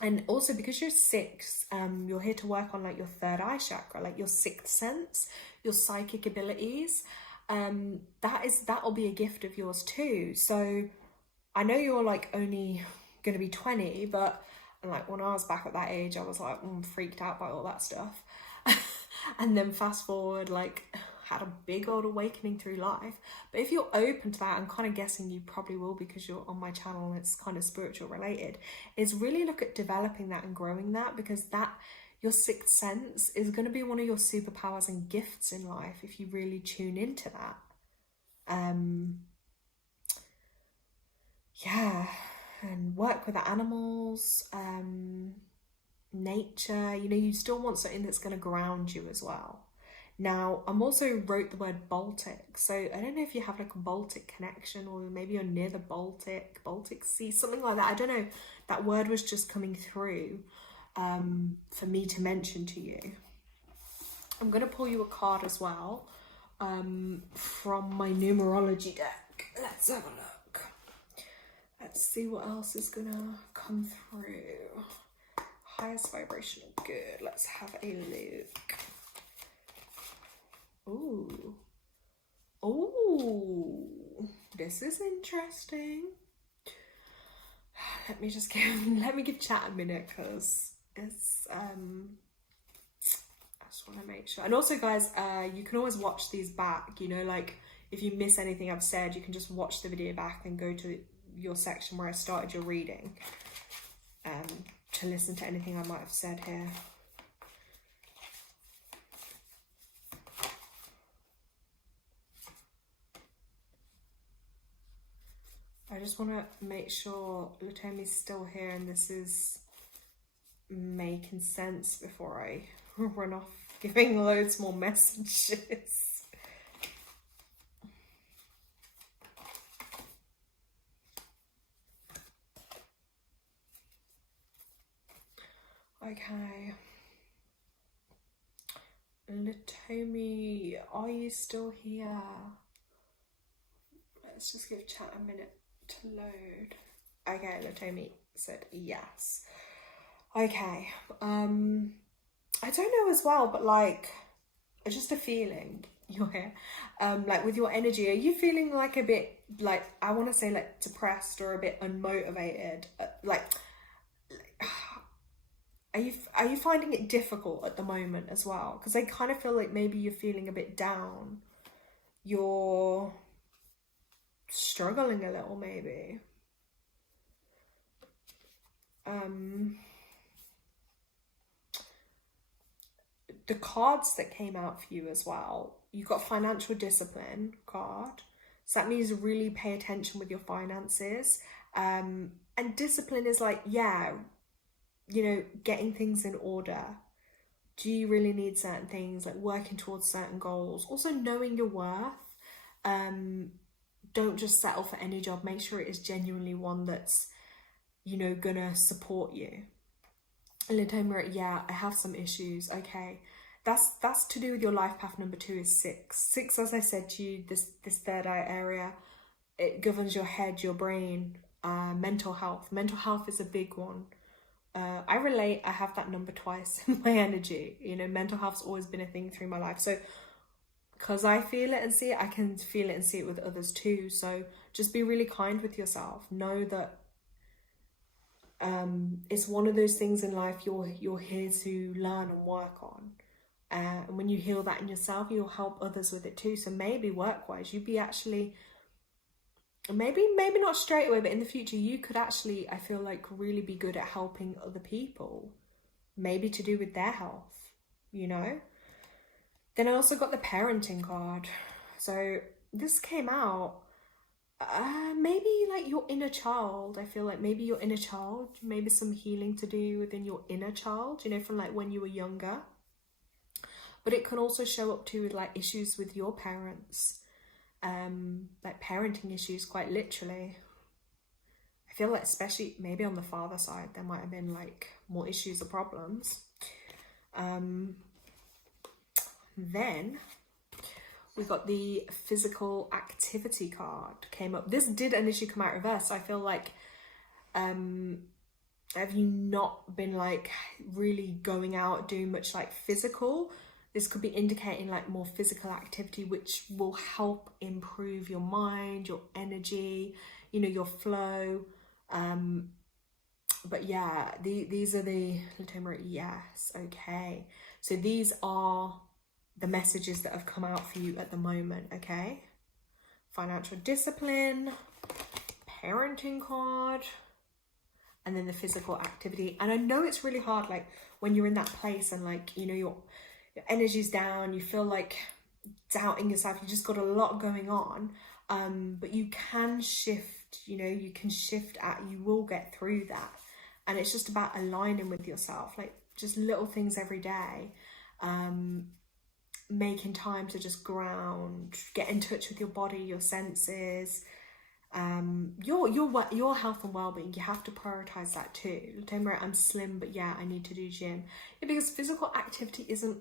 And also because you're 6, you're here to work on like your third eye chakra, like your sixth sense, your psychic abilities. That'll be a gift of yours too. So I know you're like only gonna be 20, but like when I was back at that age, I was like freaked out by all that stuff. And then fast forward, like had a big old awakening through life. But if you're open to that, I'm kind of guessing you probably will because you're on my channel and it's kind of spiritual related, is really look at developing that and growing that, because that, your sixth sense, is going to be one of your superpowers and gifts in life if you really tune into that. Yeah, and work with the animals, nature, you know, you still want something that's going to ground you as well. Now, I'm also wrote the word Baltic, so I don't know if you have like a Baltic connection, or maybe you're near the Baltic Sea, something like that. I don't know. That word was just coming through for me to mention to you. I'm going to pull you a card as well from my numerology deck. Let's have a look. Let's see what else is going to come through. Highest vibrational good. Let's have a look. Ooh. Ooh. This is interesting. Let me give chat a minute, because it's I just want to make sure. And also guys, you can always watch these back, you know, like if you miss anything I've said, you can just watch the video back and go to your section where I started your reading to listen to anything I might have said here. I just want to make sure Latomi's still here and this is making sense before I run off giving loads more messages. Okay. Latomi, are you still here? Let's just give chat a minute to load. Okay, Latomi said yes. Okay, I don't know as well, but like, just a feeling you're here. Like with your energy, are you feeling like a bit, like, I want to say like depressed or a bit unmotivated? Are you finding it difficult at the moment as well? Because I kind of feel like maybe you're feeling a bit down. You're struggling a little, maybe. The cards that came out for you as well, you've got financial discipline card, so that means really pay attention with your finances, and discipline is like, yeah, you know, getting things in order. Do you really need certain things, like working towards certain goals? Also knowing your worth. Don't just settle for any job. Make sure it is genuinely one that's, you know, gonna support you. Latomi, yeah, I have some issues. Okay, that's to do with your life path. Number 2 is 6. 6, as I said to you, this third eye area, it governs your head, your brain, mental health. Mental health is a big one. I relate. I have that number twice in my energy. You know, mental health's always been a thing through my life. So because I feel it and see it, I can feel it and see it with others too. So just be really kind with yourself. Know that it's one of those things in life you're here to learn and work on. And when you heal that in yourself, you'll help others with it too. So maybe work-wise, you'd be actually, maybe not straight away, but in the future, you could actually, I feel like, really be good at helping other people. Maybe to do with their health, you know? Then I also got the parenting card. So this came out, maybe like your inner child. I feel like maybe your inner child, maybe some healing to do within your inner child, you know, from like when you were younger. But it can also show up too with like issues with your parents, like parenting issues, quite literally. I feel like especially maybe on the father side, there might have been like more issues or problems. Then we got the physical activity card came up. This did initially come out reverse. So I feel like Have you not been like really going out doing much like physical? This could be indicating like more physical activity, which will help improve your mind, your energy, you know, your flow. But yeah, these are the Latomer. Yes, okay. So these are the messages that have come out for you at the moment, okay? Financial discipline, parenting card, and then the physical activity. And I know it's really hard, like when you're in that place and like, you know, your energy's down, you feel like doubting yourself, you just got a lot going on. But you can shift, you know, you can shift you will get through that. And it's just about aligning with yourself, like just little things every day. Making time to just ground, get in touch with your body, your senses, your health and well-being. You have to prioritize that too. I'm slim, but yeah, I need to do gym. Yeah, because physical activity it's not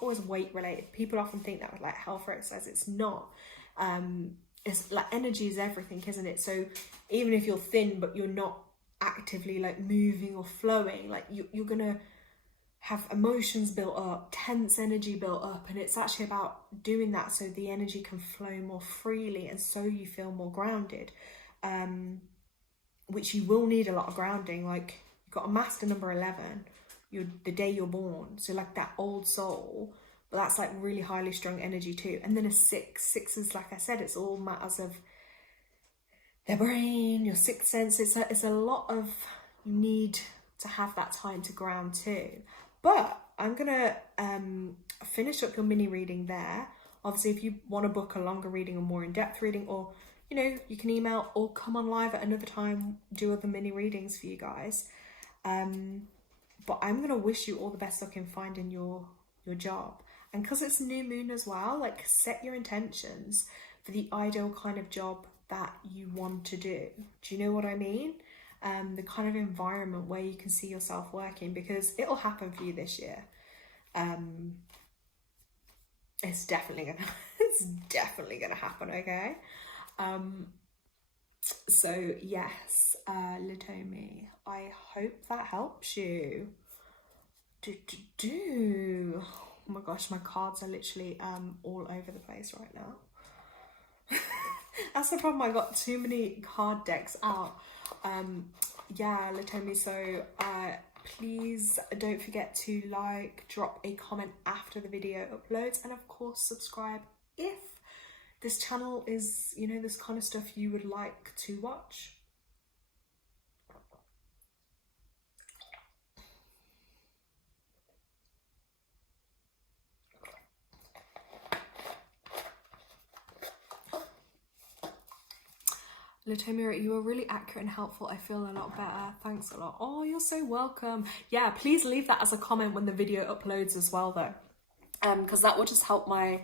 always weight related. People often think that with like health or exercise, it's not. It's like energy is everything, isn't it? So even if you're thin but you're not actively like moving or flowing, like you're gonna have emotions built up, tense energy built up, and it's actually about doing that so the energy can flow more freely and so you feel more grounded, which you will need a lot of grounding. Like you've got a master number 11, the day you're born, so like that old soul, but that's like really highly strung energy too. And then a 6 is, like I said, it's all matters of their brain, your sixth sense. It's a lot of, you need to have that time to ground too. But I'm gonna finish up your mini reading there. Obviously, if you want to book a longer reading or more in-depth reading, or you know, you can email or come on live at another time, do other mini readings for you guys. But I'm gonna wish you all the best luck in finding your job. And because it's new moon as well, like set your intentions for the ideal kind of job that you want to do. Do you know what I mean? The kind of environment where you can see yourself working, because it'll happen for you this year. It's definitely gonna happen, okay? So yes, Litomi, I hope that helps you. Oh my gosh, my cards are literally all over the place right now. That's the problem, I got too many card decks out. Yeah, Latomi, so please don't forget to drop a comment after the video uploads, and of course subscribe if this channel is, you know, this kind of stuff you would like to watch. Latomira, you were really accurate and helpful. I feel a lot better. Thanks a lot. Oh, you're so welcome. Yeah, please leave that as a comment when the video uploads as well, though, because that will just help my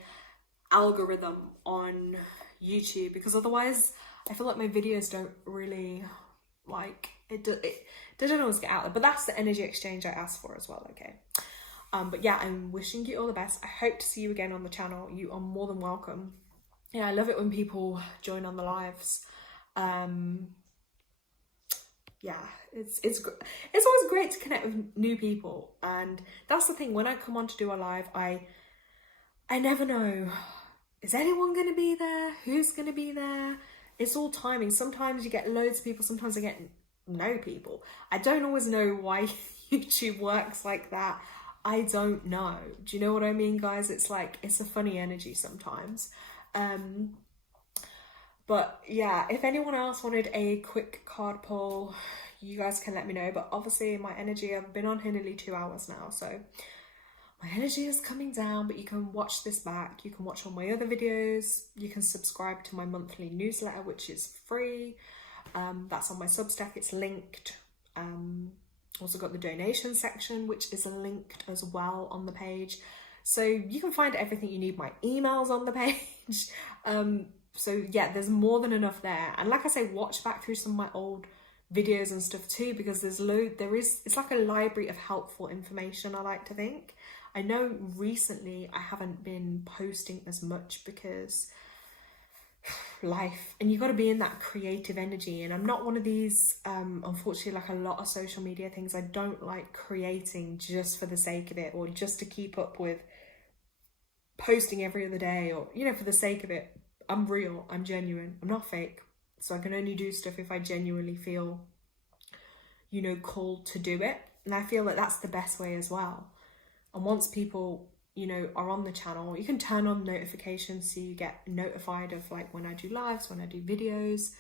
algorithm on YouTube. Because otherwise, I feel like my videos don't really they don't always get out there. But that's the energy exchange I asked for as well. Okay. But yeah, I'm wishing you all the best. I hope to see you again on the channel. You are more than welcome. Yeah, I love it when people join on the lives. Yeah, it's always great to connect with new people, and that's the thing. When I come on to do a live, I never know, is anyone going to be there, who's going to be there. It's all timing. Sometimes you get loads of people, sometimes I get no people. I don't always know why YouTube works like that. I don't know. Do you know what I mean, guys? It's like, it's a funny energy sometimes. But yeah, if anyone else wanted a quick card pull, you guys can let me know. But obviously my energy, I've been on here nearly 2 hours now, so my energy is coming down. But you can watch this back, you can watch all my other videos, you can subscribe to my monthly newsletter, which is free. That's on my Substack, it's linked. Also got the donation section, which is linked as well on the page. So you can find everything you need. My email's on the page. So yeah, there's more than enough there. And like I say, watch back through some of my old videos and stuff too, because it's like a library of helpful information, I like to think. I know recently I haven't been posting as much because life, and you got to be in that creative energy. And I'm not one of these, unfortunately, like a lot of social media things, I don't like creating just for the sake of it, or just to keep up with posting every other day, or, you know, for the sake of it. I'm real, I'm genuine, I'm not fake. So I can only do stuff if I genuinely feel, you know, called to do it. And I feel that that's the best way as well. And once people, you know, are on the channel, you can turn on notifications so you get notified of like when I do lives, when I do videos.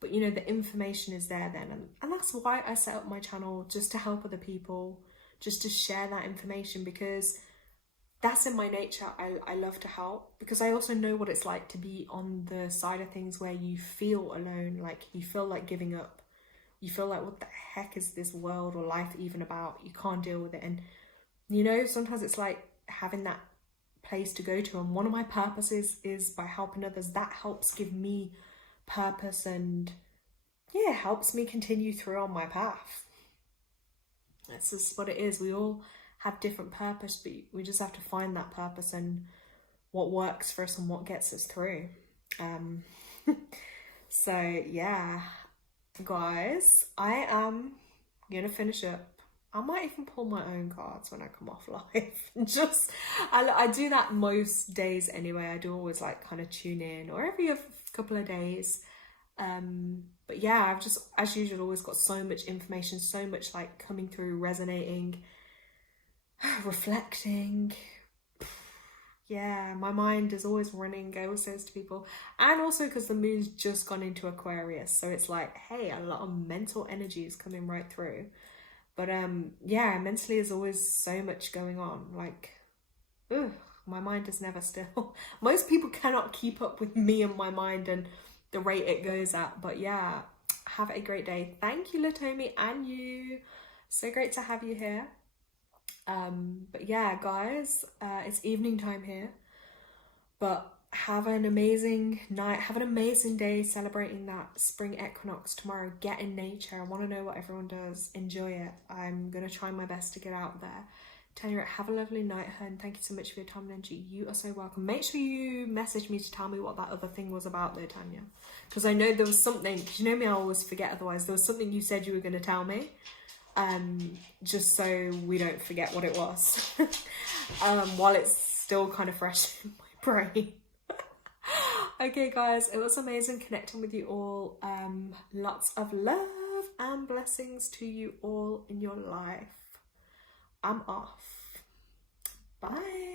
But, you know, the information is there then. And that's why I set up my channel, just to help other people, just to share that information, because that's in my nature. I love to help, because I also know what it's like to be on the side of things where you feel alone, like you feel like giving up. You feel like, what the heck is this world or life even about? You can't deal with it. And, you know, sometimes it's like having that place to go to. And one of my purposes is by helping others. That helps give me purpose, and yeah, helps me continue through on my path. That's just what it is. We all have different purpose, but we just have to find that purpose and what works for us and what gets us through. So yeah, guys, I am gonna finish up. I might even pull my own cards when I come off live. Just I do that most days anyway. I do always like kind of tune in, or every couple of days. But yeah, I've just, as usual, always got so much information, so much like coming through, resonating, reflecting. Yeah, my mind is always running, I always say this to people. And also because the moon's just gone into Aquarius, so it's like, hey, a lot of mental energy is coming right through. But yeah, mentally there's always so much going on. Like, ugh, my mind is never still. Most people cannot keep up with me and my mind and the rate it goes at. But yeah, have a great day. Thank you, Latomi, and you. So great to have you here. But yeah, guys, it's evening time here. But have an amazing night. Have an amazing day celebrating that spring equinox tomorrow. Get in nature. I want to know what everyone does. Enjoy it. I'm going to try my best to get out there. Tanya, have a lovely night, hun. Thank you so much for your time and energy. You are so welcome. Make sure you message me to tell me what that other thing was about though, Tanya. Because I know there was something, because you know me, I always forget otherwise. There was something you said you were going to tell me. Just so we don't forget what it was. While it's still kind of fresh in my brain. Okay, guys, it was amazing connecting with you all. Lots of love and blessings to you all in your life. I'm off. Bye.